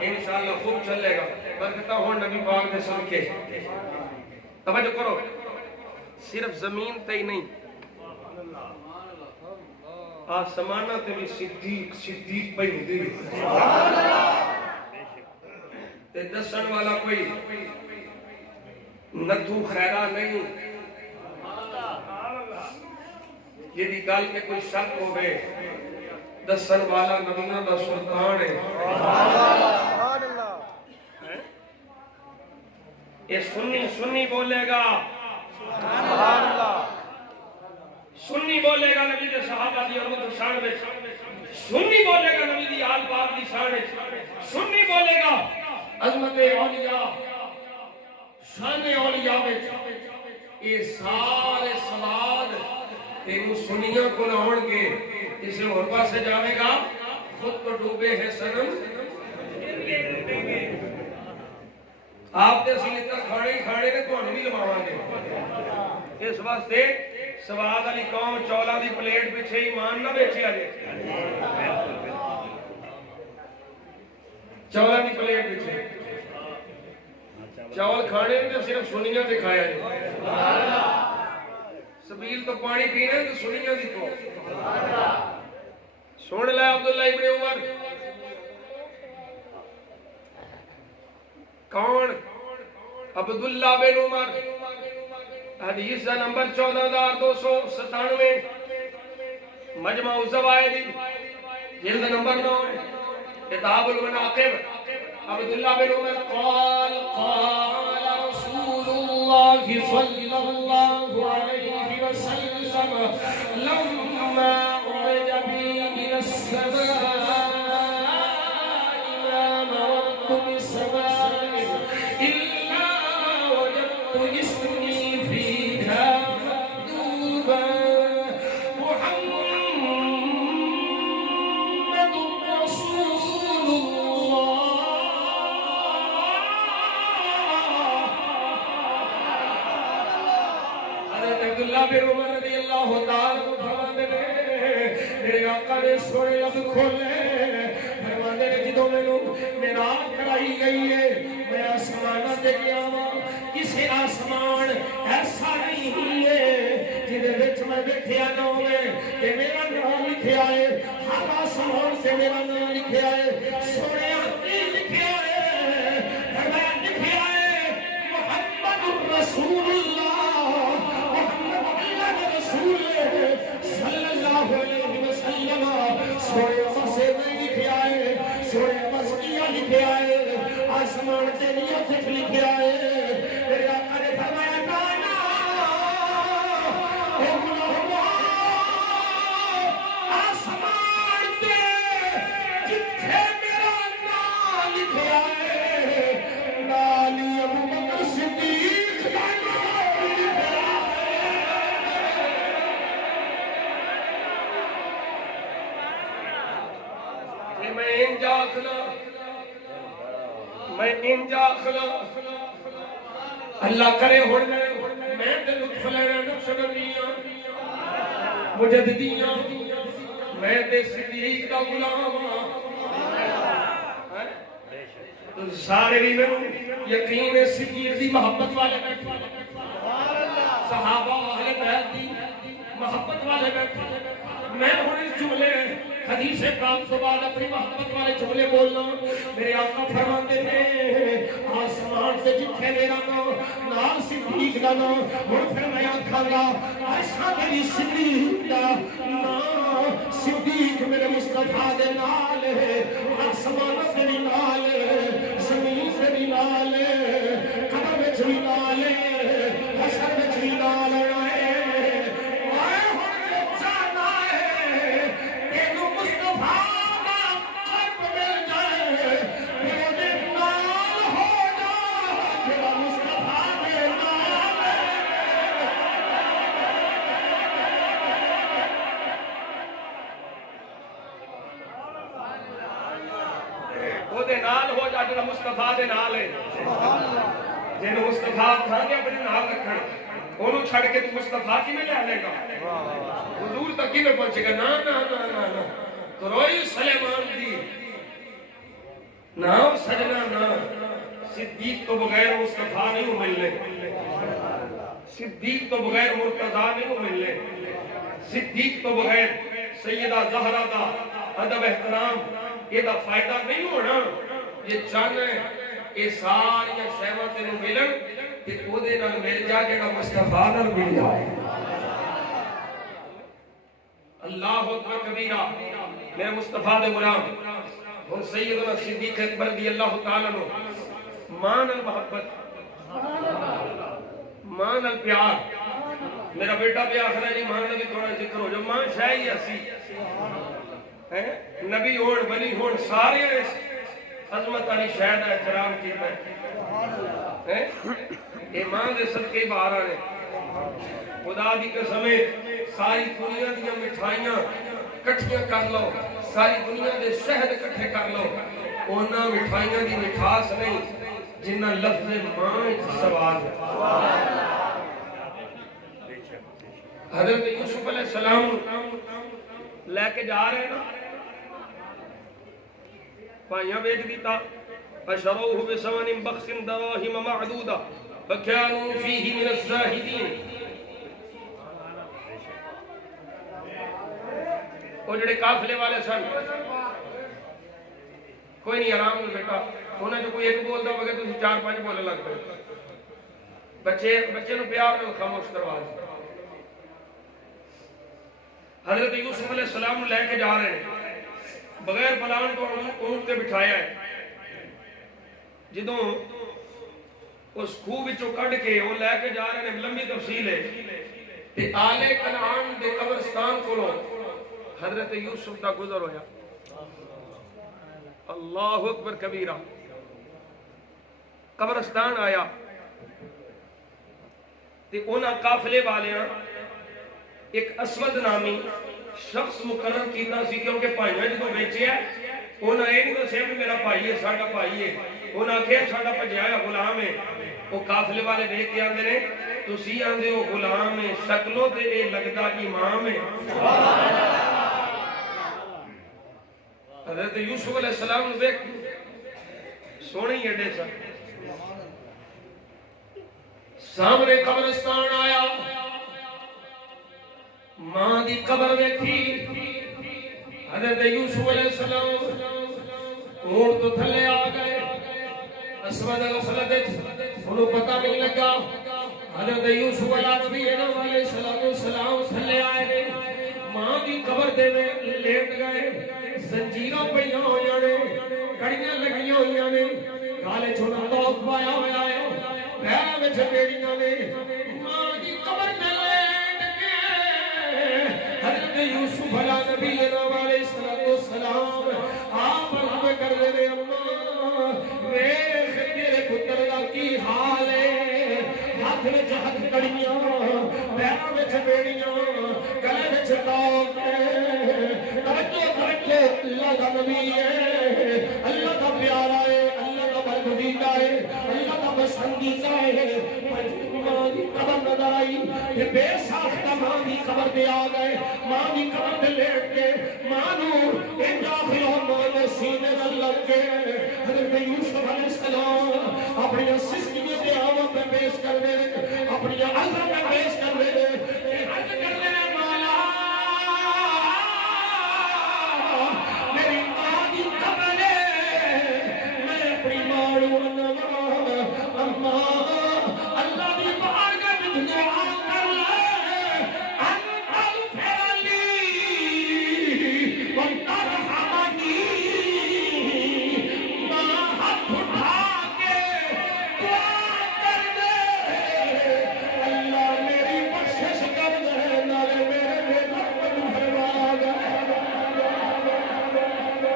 انشاءاللہ خوب چلے گا. برکتہ ہوں نبی پاک نے صدقے. توجہ کرو صرف زمین تے ہی نہیں آسمانہ تے بھی صدیق پہ ہوندی تے دسن والا کوئی ندو خیرہ نہیں یہ دی گل میں کوئی شک ہوئے دسن والا نبیوں دا سلطان ہے. یہ سنی بولے گا سنی بولے گا نبی دے صحابہ دی عظمت و شان وچ. سنی بولے گا نبی دی آل پاک دی شان وچ. سنی بولے گا عظمت اولیاء شان اولیاء وچ. یہ سارے سواد تینوں سنیاں کو لاؤں گے کسی اور پاس سے جانے گا خود تو ڈوبے ہیں سنم آپ دے اسی لئے کھانے نے تو انہی لماؤں گے اس واسطے سواد علی قوم چولا دی پلیٹ بچھے ایمان نہ بیچے آجے چولا دی پلیٹ بچھے چاول کھانے میں صرف سنیاں دکھایا جائے سبیل تو پانی پینے تو سنیاں دی تو سن لے عبداللہ ابن عمر کون عبداللہ بن عمر حدیث دا نمبر 14297 مجمع الزوائد جلد نمبر 9 کتاب المناقب عبداللہ بن عمر قال قال رسول اللہ صلی اللہ علیہ وسلم لما عرج بی الى السماء ما مررت بالسماء الا وجدت اسمي فيها مكتوبا محمد رسول الله حضرت عبداللہ بن عمر رضی اللہ تعالیٰ فرماتے ہیں میرے آقا نے سونے لب کھولے فرماتے ہیں جدوں میں معراج کرائی گئی ہے میں آسمانہ دے گیا ہوں کسی آسمان ایسا نہیں ہے جنہیں وچ میں بیٹھیا نہ ہوئے کہ میرا نام لکھیا ہے ہر آسمان سے میرا نام لکھیا ہے سونے آتی لکھیا ہے فرمایا لکھیا ہے محمد رسول اللہ محمد اللہ کے رسول صلی اللہ علیہ وسلم سونے سے نہیں لکھیا ہے سونے مسیح لکھیا ہے آسمان سے نہیں لکھ لکھیا ہے میرے آقا نے فرمایا نانا آسمان سے جتھے میرا نام لکھیا ہے نالی ابو بکر صدیق کا نام لکھیا ہے میں انجا خلا اللہ کرے میں تے لطف لینا نقش گندیاں مجددیاں میں تے صدیق دا غلام تو سارے بھی میں یقین ہے صدیق دی محبت والے بیٹھے صحابہ اہل بیت دی محبت والے بیٹھے میں ہوں اس جملے حدیث پاک سے بعد اپنی محبت والے جملے بولنا میرے آقا فرماتے ہیں آسمان سے جتھے میرا نام صدیق دا نام ہن پھر میں آکھاں گا ایسا تیری صدیق دا نام صدیق میرے مصطفیٰ دے نال ہے آسمان سے بھی نال ہے زمین سے بھی نال ہے قبر وچ بھی نال ہے حشر وچ بھی نال ہے مصطفیٰ دے نال ہے جن مصطفیٰ تھا کہ اپنے نال رکھنا انہوں چھڑ کے تو مصطفیٰ کی میں لے آنے گا حضور تک ہی میں پہنچے گا نا نا نا نا نا تو روئی سلیمان دی نام سجنا نا صدیق تو بغیر مصطفیٰ نہیں ملنے صدیق تو بغیر مرتضیٰ نہیں ملنے صدیق تو بغیر سیدہ زہرہ دا ادب احترام یہ دا فائدہ نہیں ہونا یہ چاہنا ہے یہ ساری شہوہ تینوں ملن کہ وہ دے نال مل جا جڑا مصطفیٰ نال مل جائے اللہ اکبر کبیرہ میرے مصطفیٰ دے غلام ہن سیدنا صدیق اکبر رضی اللہ تعالیٰ عنہ ماں نال محبت ماں نال پیار میرا بیٹا بھی آخر ہے جی ماں نال بھی تھوڑا ذکر ہو جو ماں شاہی اسی نبی ہون ولی ہون سارے عظمت علی شہد احترام کیتا ہے ایمان دے صدقے باہر آنے خدا دی قسم ہے ساری دنیا دیا مٹھائیاں کٹھیاں کر لو، ساری دنیا دے شہد کٹھے کر لو، اونا مٹھائیاں دی مٹھاس نہیں جنہ لفظ ماں سواد ہے۔ حضرت یوسف علیہ السلام لے کے جا رہے ہیں نا، پائیاں بیچ دیتا فشروه بثمن بخس دراهم معدودة فكانوا فيه من الزاهدين۔ وہ جڑے قافلے والے سن کوئی نہیں آرام نہیں بیٹا، انہیں جو کوئی ایک بولتا ہوگا تو 4-5 بولنے لگ پے، بچے نو پیار میں خاموش کروا دیں۔ حضرت یوسف علیہ السلام لے کے جا رہے ہیں، بغیر پلان کو اونٹ تے بٹھایا ہے، جدوں اس خوہ وچوں کڈ کے وہ لے کے جا رہے ہیں، لمبی تفصیل ہے تے آل کنعان دے قبرستان کولوں حضرت یوسف دا گزر ہویا، اللہ اکبر کبیرہ، قبرستان آیا تے انہاں قافلے والیاں ایک اسود نامی شخص مقرر کیتا سی، کیونکہ بھائیاں جدوں بیچیا انہاں یہ نہیں دسیا کہ میرا بھائی ہے، ساڈا بھائی ہے، انہاں آخیا ساڈا بھجیا ہوا غلام ہے۔ وہ قافلے والے دیکھ کے آندے نے تسی آندے ہو غلام ہے، شکلوں تے اے لگدا امام ہے۔ حضرت یوسف علیہ السلام نے دیکھ سونے ایڈے سن، سامنے قبرستان آیا، ماں دی قبر ویکھی، حضرت یوسف علیہ السلام اونٹ تو تھلے آ گئے، اسود غفلت انہوں پتہ نہیں لگا، حضرت یوسف علیہ السلام تھلے آئے گئے، ماں دی قبر دے لیٹ گئے، زنجیروں پہ ہوئیاں نے، کڑیاں لگیاں ہوئیاں نے، کالے چھوٹا توق پایا ہویا ہے، پیر میں چھپیڑیاں نے، ماں دی قبر میں لیٹ گئے۔ حضرت یوسف علیہ السلام آپ رب کر دے اماں ویخ تیرے پتر دا کی حال ہے، ہاتھ میں ہاتھ کڑیاں، پیر میں چھپیڑیاں، گلے میں چھتاؤ، اللہ کا نبی ہے، اللہ کا پیارا ہے، اللہ کا برگزیدہ ہے، اللہ کا پسندیدہ ہے۔ ماں کی قبر نظر آئی کہ بے ساختہ ماں کی قبر پہ آ گئے، ماں کی قبر پہ لیٹ کے ماں نور ان داخل ہو ماں نے سینے میں لگ کے حضرت یوسف علیہ السلام اپنی سسکیوں کے آوام پہ پیش کر دے، اپنی عزم پہ پیش کر دے، عرض کر دے مولا میری ماں کی قبر ہے، میں اپنی ماں اماں اللہ دی بارگاہ میں دعا کر لے، انت اغفر لی وترحمنی، ماں ہاتھ اٹھا کے دعا کر دے، اللہ میری بخشش کر دے، نالے میرے بے رحمت فرما دے۔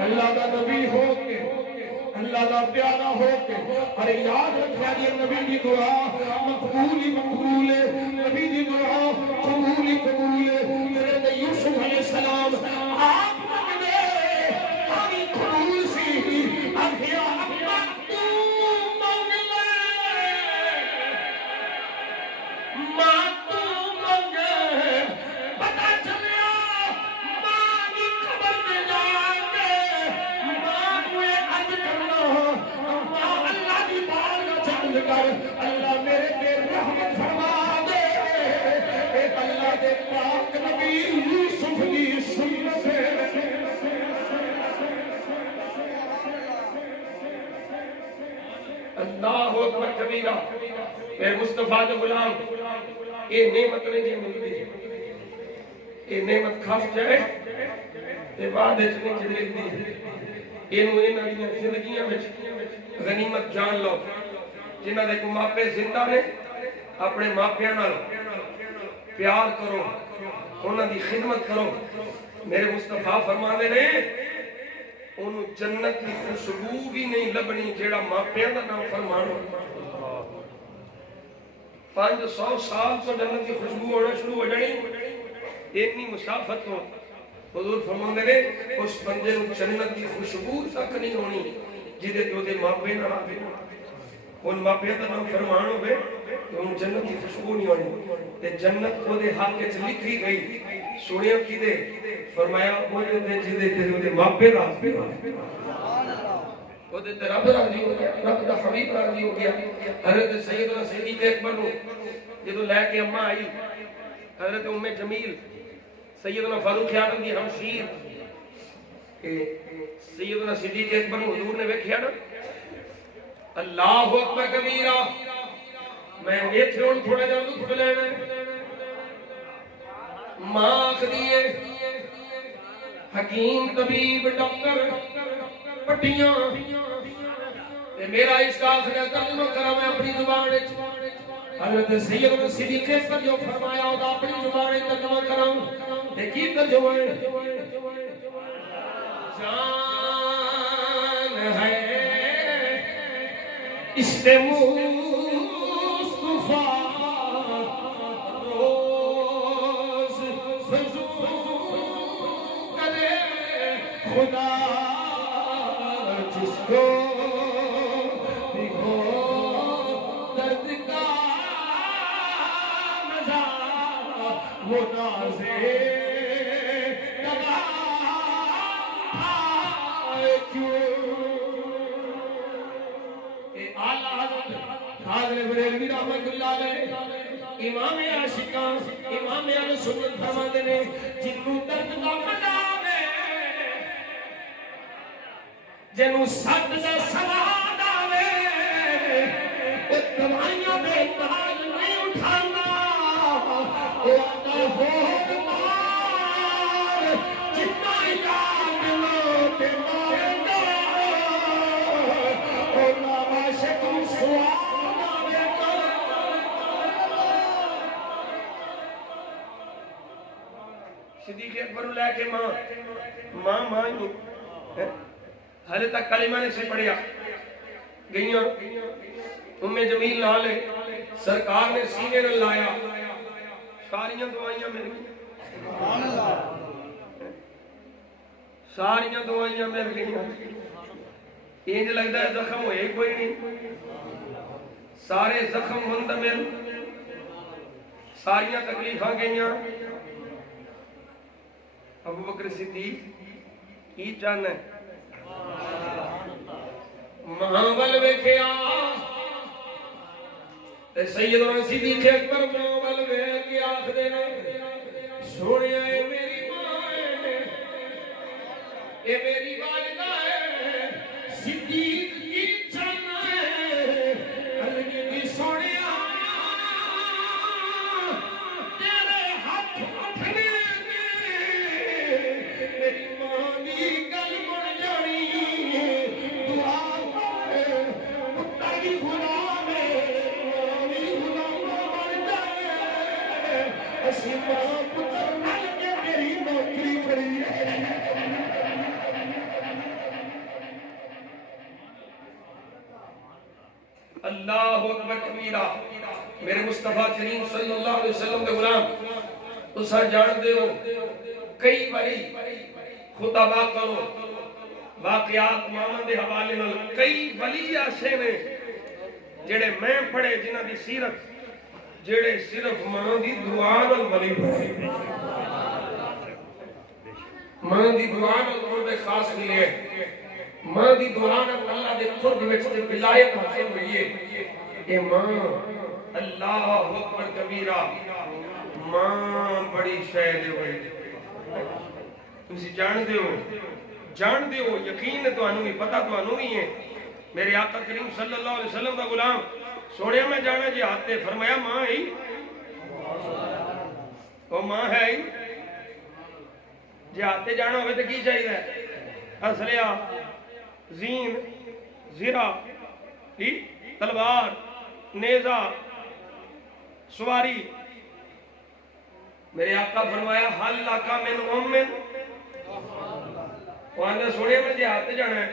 اللہ کا نبی ہو کے، اللہ کا پیارا ہو کے، اور یاد رکھا یہ نبی دی دعا مقبول ہی مقبول ہے، نبی دی دعا قبول ہی قبول ہے۔ حضرت یوسف علیہ السلام آپ مانگے آنی قبول سی، آخیا اپنا تو مانگ لے، ماں تو مانگے، پتا چلیا ماں کی قبر میں جا کے ماں کو عرض کرنا، ماں اللہ کی بارگاہ چل کر اللہ میرے پہ رحمت فرما دے، ایک اللہ کے پاک نبی یوسف کی سنت ہے۔ اللہ اکبر کبیرہ، میرے مصطفیٰ کے غلام، یہ نعمت نہیں جی ملتی، یہ نعمت کھف جائے تے بعد وچ نہیں جی ملتی، اینوں انہاں دیاں زندگیاں وچ غنیمت جان لو۔ جنہاں دے کو ماپے زندہ نے اپنے ماپیاں نال پیار کرو، انہاں دی خدمت کرو۔ میرے مصطفیٰ فرماندے نے انہوں جنت کی خوشبو بھی نہیں لبنی جیڑا ماپیاں دا نام فرمانو۔ 500 سال تو جنت کی خوشبو ہونا شروع ہو جانی اتنی مسافت ہو حضور فرماندے نے اس بندے نوں جنت کی خوشبو تک نہیں ہونی جدے تو دے ماپے نہ آوے ان ماپے دا نام فرمان ہوے کہ ان جنت کی خوشبو نہیں ہونی تے جنت کو دے حق وچ لکھی گئی سنیا کیدے فرمایا وہ دے جدے تے ماپے راضی سبحان اللہ وہ دے رب راضی ہو گیا رب دا حبیب راضی ہو گیا حضرت سیدنا صدیق اکبر نو جدوں لے کے اماں آئی حضرت ام جمیل سیدنا فاروق اعظم دی ہمشیر کہ سیدنا صدیق اکبر نو حضور نے ویکھیا نا اللہ اکبر کبیرہ میں ایتھے ہن تھوڑا جہا لطف لینا ہے ماں آخدی ہے حکیم طبیب ڈاکٹر پٹیاں میرا اس کا آخر ترجمہ کرا میں اپنی زبان حضرت سیدنا صدیق اکبر جو فرمایا ہوگا اپنی زبان ترجمہ کرا کی ترجمہ ہے جان ہے عشق مصطفیٰ روز فضول کرے خدا جس کو بھی ہو درد کا مزہ وہ نازے لگا حضرت بریلوی رحمت اللہ علیہ امام عاشقاں امام اہل سنت فرماندے نے جنوں درد دا مزہ آوے جنوں سد دا سواد آوے او دوائیاں بے تاج نہیں اٹھانا او آتا ہو مار جتنا یاد لو تے ماردا او نام شکم سواد صدیق اکبر لے کے ماں ہی حالے تک کلمہ نے سے پڑھیا گئیاں ام جمیل نال سرکار نے سینے نال لایا ساریاں دوائیاں مل گئیں ساریاں دوائیاں مل گئیاں انج لگتا ہے زخم ہوئے کوئی نہیں سارے زخم منتمل ساریاں تکلیفاں گئیاں ابو بکر صدیق کی چاہنا ہے ماں ول ویکھیا تے سیدنا صدیق اکبر ماں ول ویکھ کے آکھدے نے سونیا اے میری ماں ہے اے میری والدہ ہے صدیق کی چاہنا ہے اللہ کی سونیا تیرے ہاتھ اٹھنے میری ماں دی گل بن جانی دعا کرے پتر دی غلام ماں دی غلام بن جائے اسی ماں پتر مل کے میری نوکری کریے اللہ اکبر کبیرہ میرے مصطفیٰ کریم صلی اللہ علیہ وسلم کے غلام تسا جان دے ہو کئی باری خطبہ کرو واقعات مامن دے حوالے نال کئی ولی ایسے نے جڑے میں پڑھے جنہاں دی سیرت جڑے صرف ماں دی دعا نال ولی بنے ماں دی دعا نال قرب خاص ملے ماں دی دعا نال اللہ دے قرب وچ تے ولایت حاصل ہوئی ہے اے ماں اللہ اکبر کبیرہ ماں بڑی شے دے ہوئے تسی جان دے ہو یقین ہے تانوں بھی پتہ تانوں بھی ہے میرے آقا کریم صلی اللہ علیہ وسلم دا غلام سونے میں جانا جہاد تے فرمایا ماں ہے او ماں ہے جہاد تے جانا ہوئے تے کی چاہیے اسلحہ زین زرہ تلوار نیزہ سواری میرے آقا فرمایا حل لاکا من امن وہاں سوڑے میں جہاد تے جانا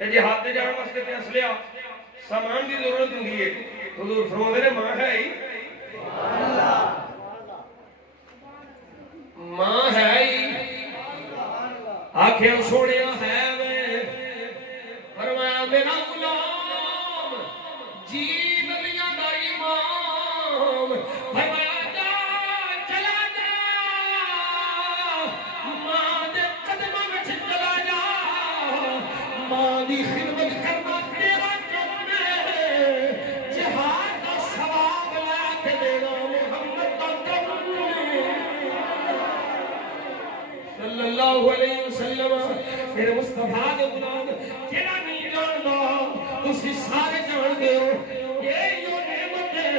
ہے جہاد تے جانا واسطے تے اسلحہ سامان دی ضرورت ہوندی ہے حضور فرماندے نے ماں ہے ماں ہے آخر سونے ہے میں فرمایا میرا غلام جی نبیاں دا امام فرمایا جا چلا جا ماں دے قدماں وچ چلا جا ماں دی خدمت کرنا تیرا کم ہے جہاد دا ثواب لا کے دینا محمد دا کم ہے صلی اللہ علیہ وسلم میرے مصطفیٰ دے غلام کیڑا نہیں جاندا تسی سارے جان دے ہو یہ یو نعمت ہے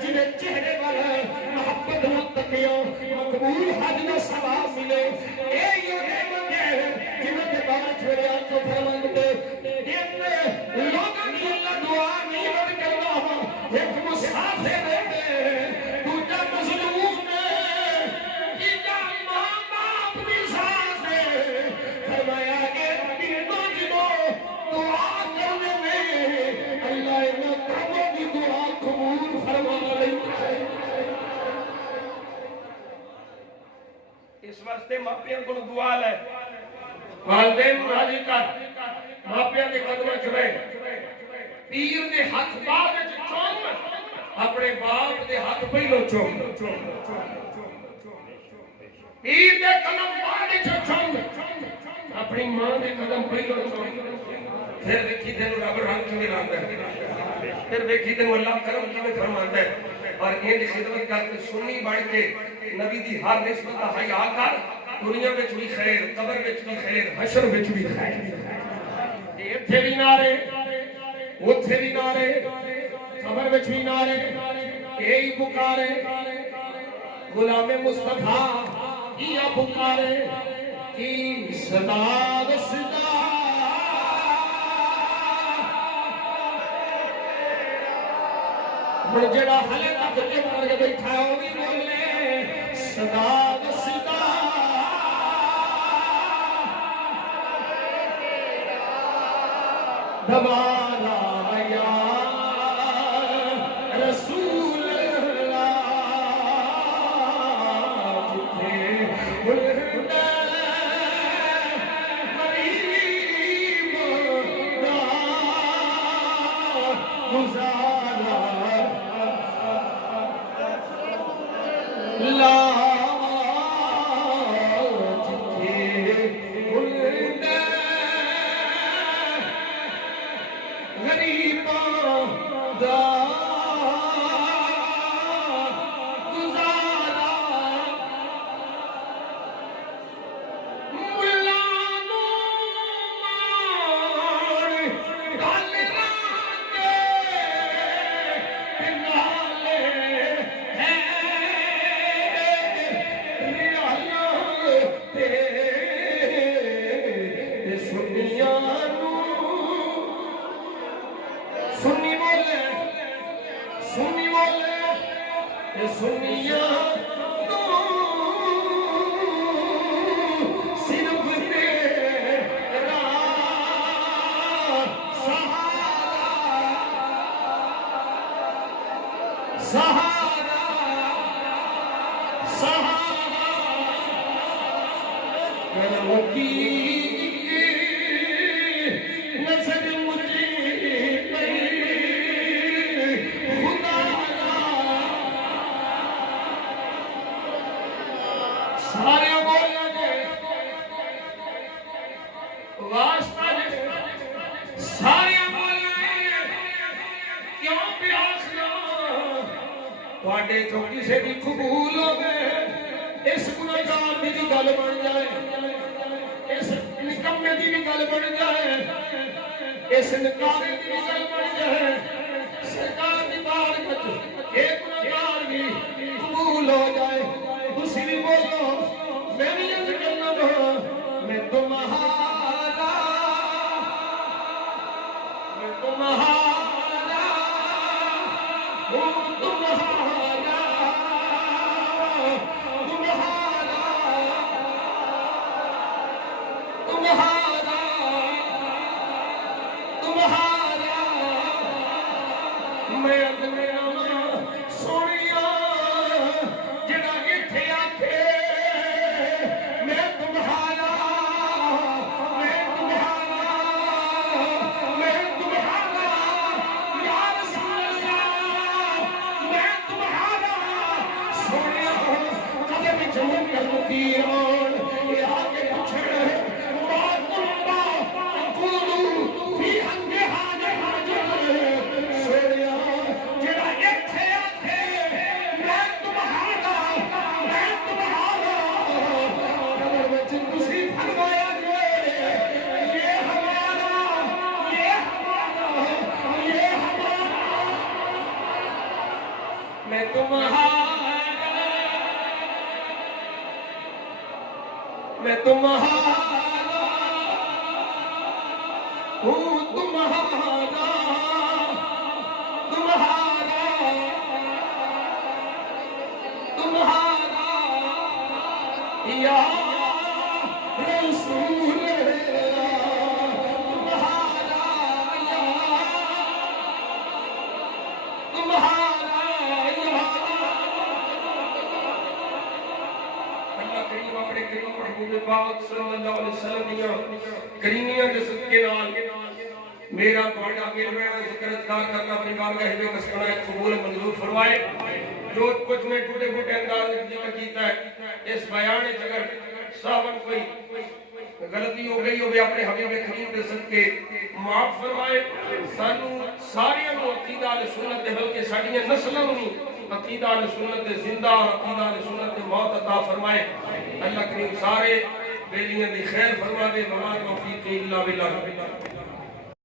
جنہیں چہرے والا محبت متقیوں مقبول حج دا ثواب ملے یہ یو نعمت ہے جنہیں کے بعد چھوڑے آپ کو فرمان دے ان لوگوں کی اللہ دعا نہیں رد کرنا ایک مسافر ہے دوجا مظلوم ہے تیجا ماں باپ بھی ساتھ ہے فرمایا کہ تینوں جنوں دعا کرنے میں اللہ انہوں کاموں کی دعا قبول فرما لیتا ہے اس واسطے ماپیاں کو دعا لے والدین راضی کر ماپیاں کے قدمیں چ رہے پیر دے ہاتھ باہ وچ چوم اپنے باپ دے ہاتھ پہلو چوم پیر دے قدم باہ وچ چوم اپنی ماں دے قدم پہلو چوم پھر دیکھی تینوں رب رنگ کیویں لاندا ہے پھر دیکھی تینوں اللہ کرم کیویں فرماندا ہے اور ان خدمت کر کے سنی بن کے نبی دی ہر نسبت دا حیا کر دنیا وچ بھی خیر قبر وچ بھی خیر حشر وچ بھی خیر ایتھے بھی نعرے اوتھے بھی نعرے قبر وچ بھی نعرے یہی پکارے غلام مصطفیٰ کیا پکارے کی صدا دسدا ہن جڑا ہلے تک چپ کر کے بیٹھا ہے وہ بھی بولے صدا دسدا دوبارہ یا رسول اللہ جتھے بلند غریب دا گزارا لا جتھے بلند غریباں دا گزارا ملا نو مان گل راندے نالے ہے ریالاں تے سنیاں سنی بولے سنیا تو صرف تیرا سہارا سہارا کرو کی نظر مجھے سارے بولنے دے واسطہ سارے بولنے کیوں پیاسنا تواڈے چوں کسے دی قبول ہوے اس گنہگار دی گل بن جائے اس نکمے دی بھی گل بن جائے اس نکارے دی بھی گل بن جائے سرکار دی بارگاہ وچ ایک گنہگار بھی قبول ہو جائے تسی بھی بولو میں بھی یہ کرنا ہوں میں تمہارا ہوں تمہارا تمہارا میں تمہارا ہوں، تمہارا تمہارا یا رسول پاک صلی اللہ علیہ وسلم دیا کریمیاں کے صدقے نال میرا تہاڈا علم ہے ذکر اذکار کرنا اپنی بارگاہ میں کسبنا قبول منظور فرمائے. جو کچھ میں ٹوٹے پھوٹے انداز میں ذکر کیتا ہے اس بیان وچ اگر صاحبن کوئی غلطی ہو گئی ہوے اپنے حبیب کریم کے صدقے معاف فرمائے. سانو سارے نو عقیدہ اہل سنت دے بلکہ ساڈیاں نسلاں نوں عقیدہ اہل سنت زندہ اور عقیدہ اہل سنت موت عطا فرمائے. اللہ کریم سارے بیلیاں دی خیر فرما دے. وما توفیق الا باللہ.